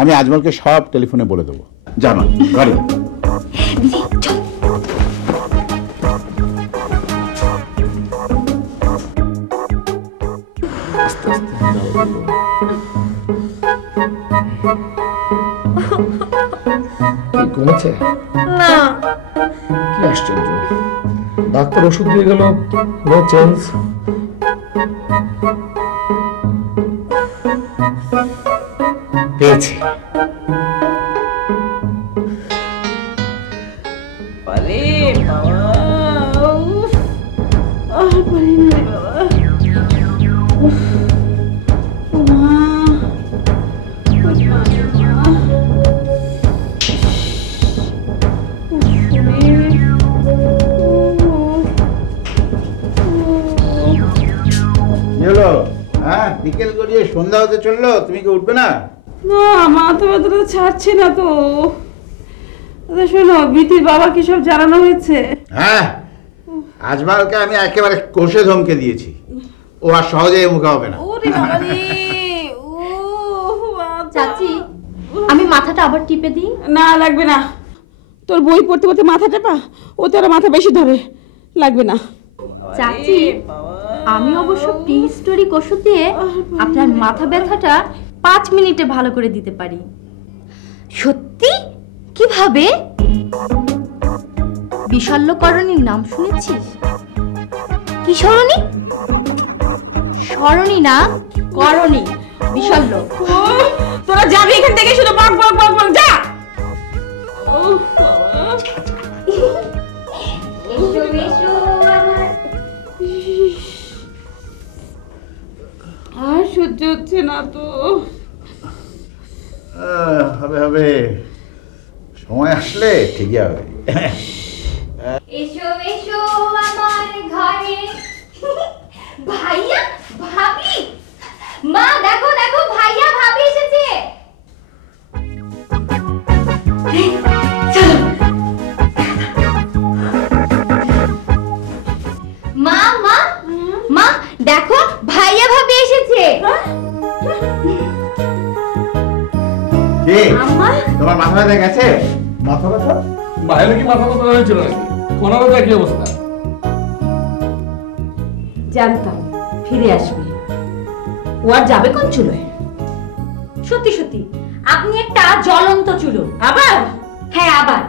আমি আজমলকে সব টেলিফোনে বলে দেবো। জানো গাড়ি কমেছে না। কি আশ্চর্য, ডাক্তার ওষুধ দিয়ে গেল, নো চেঞ্জ। পেয়েছি। বিকেল গড়িয়ে সন্ধ্যা হতে চললো, তুমি কি উঠবে না? না, মাথা ব্যথাটা ছাড়ছে না তো। শোনো, বিতির বাবা কি সব জানানো হয়েছে? হ্যাঁ, আজমালকে আমি একেবারে কষে ধমকে দিয়েছি, ও আর সহজে মুখে হবে না। ওরে বাবা রে, চাচি, আমি মাথাটা আবার টিপে দিই? না, লাগবে না। তোর বই পড়তে পড়তে মাথা টেপা, ও তো আর মাথা বেশি ধরে, লাগবে না। চাচি, আমি অবশ্য প্রিহিস্টোরিক ওষুধ দিয়ে আপনার মাথা ব্যথাটা 5 মিনিটে ভালো করে দিতে পারি। সত্যি? কিভাবে? বিশল্যকরণীর নাম শুনেছিস? কি সরণী? সরণী না, করণী। বিশল্য। তোরা যাবি এখান থেকে, শুধু বক বক বক বক, যা। এসো এসো আমার। আর সহ্য হচ্ছে না তো। হবে হবে, সময় আসলে ঠিকই হবে। এসো এসো আমার ঘরে। ভাইয়া ভাবি, মা দেখো দেখো, ভাইয়া ভাবি এসেছে। চলো। মা মা মা দেখো ভাইয়া ভাবি এসেছে। কে তোমার মাথা ব্যথা গেছে? মাথা ব্যথা বাইরে কি মাথা ব্যথা হয়েছিল নাকি? কোনো ব্যথা কি অবস্থা? জানতাম ফিরে আসবে। ও আর যাবে কোন চুলোয়? সত্যি সত্যি আপনি একটা জ্বলন্ত চুলো। আবার? হ্যাঁ আবার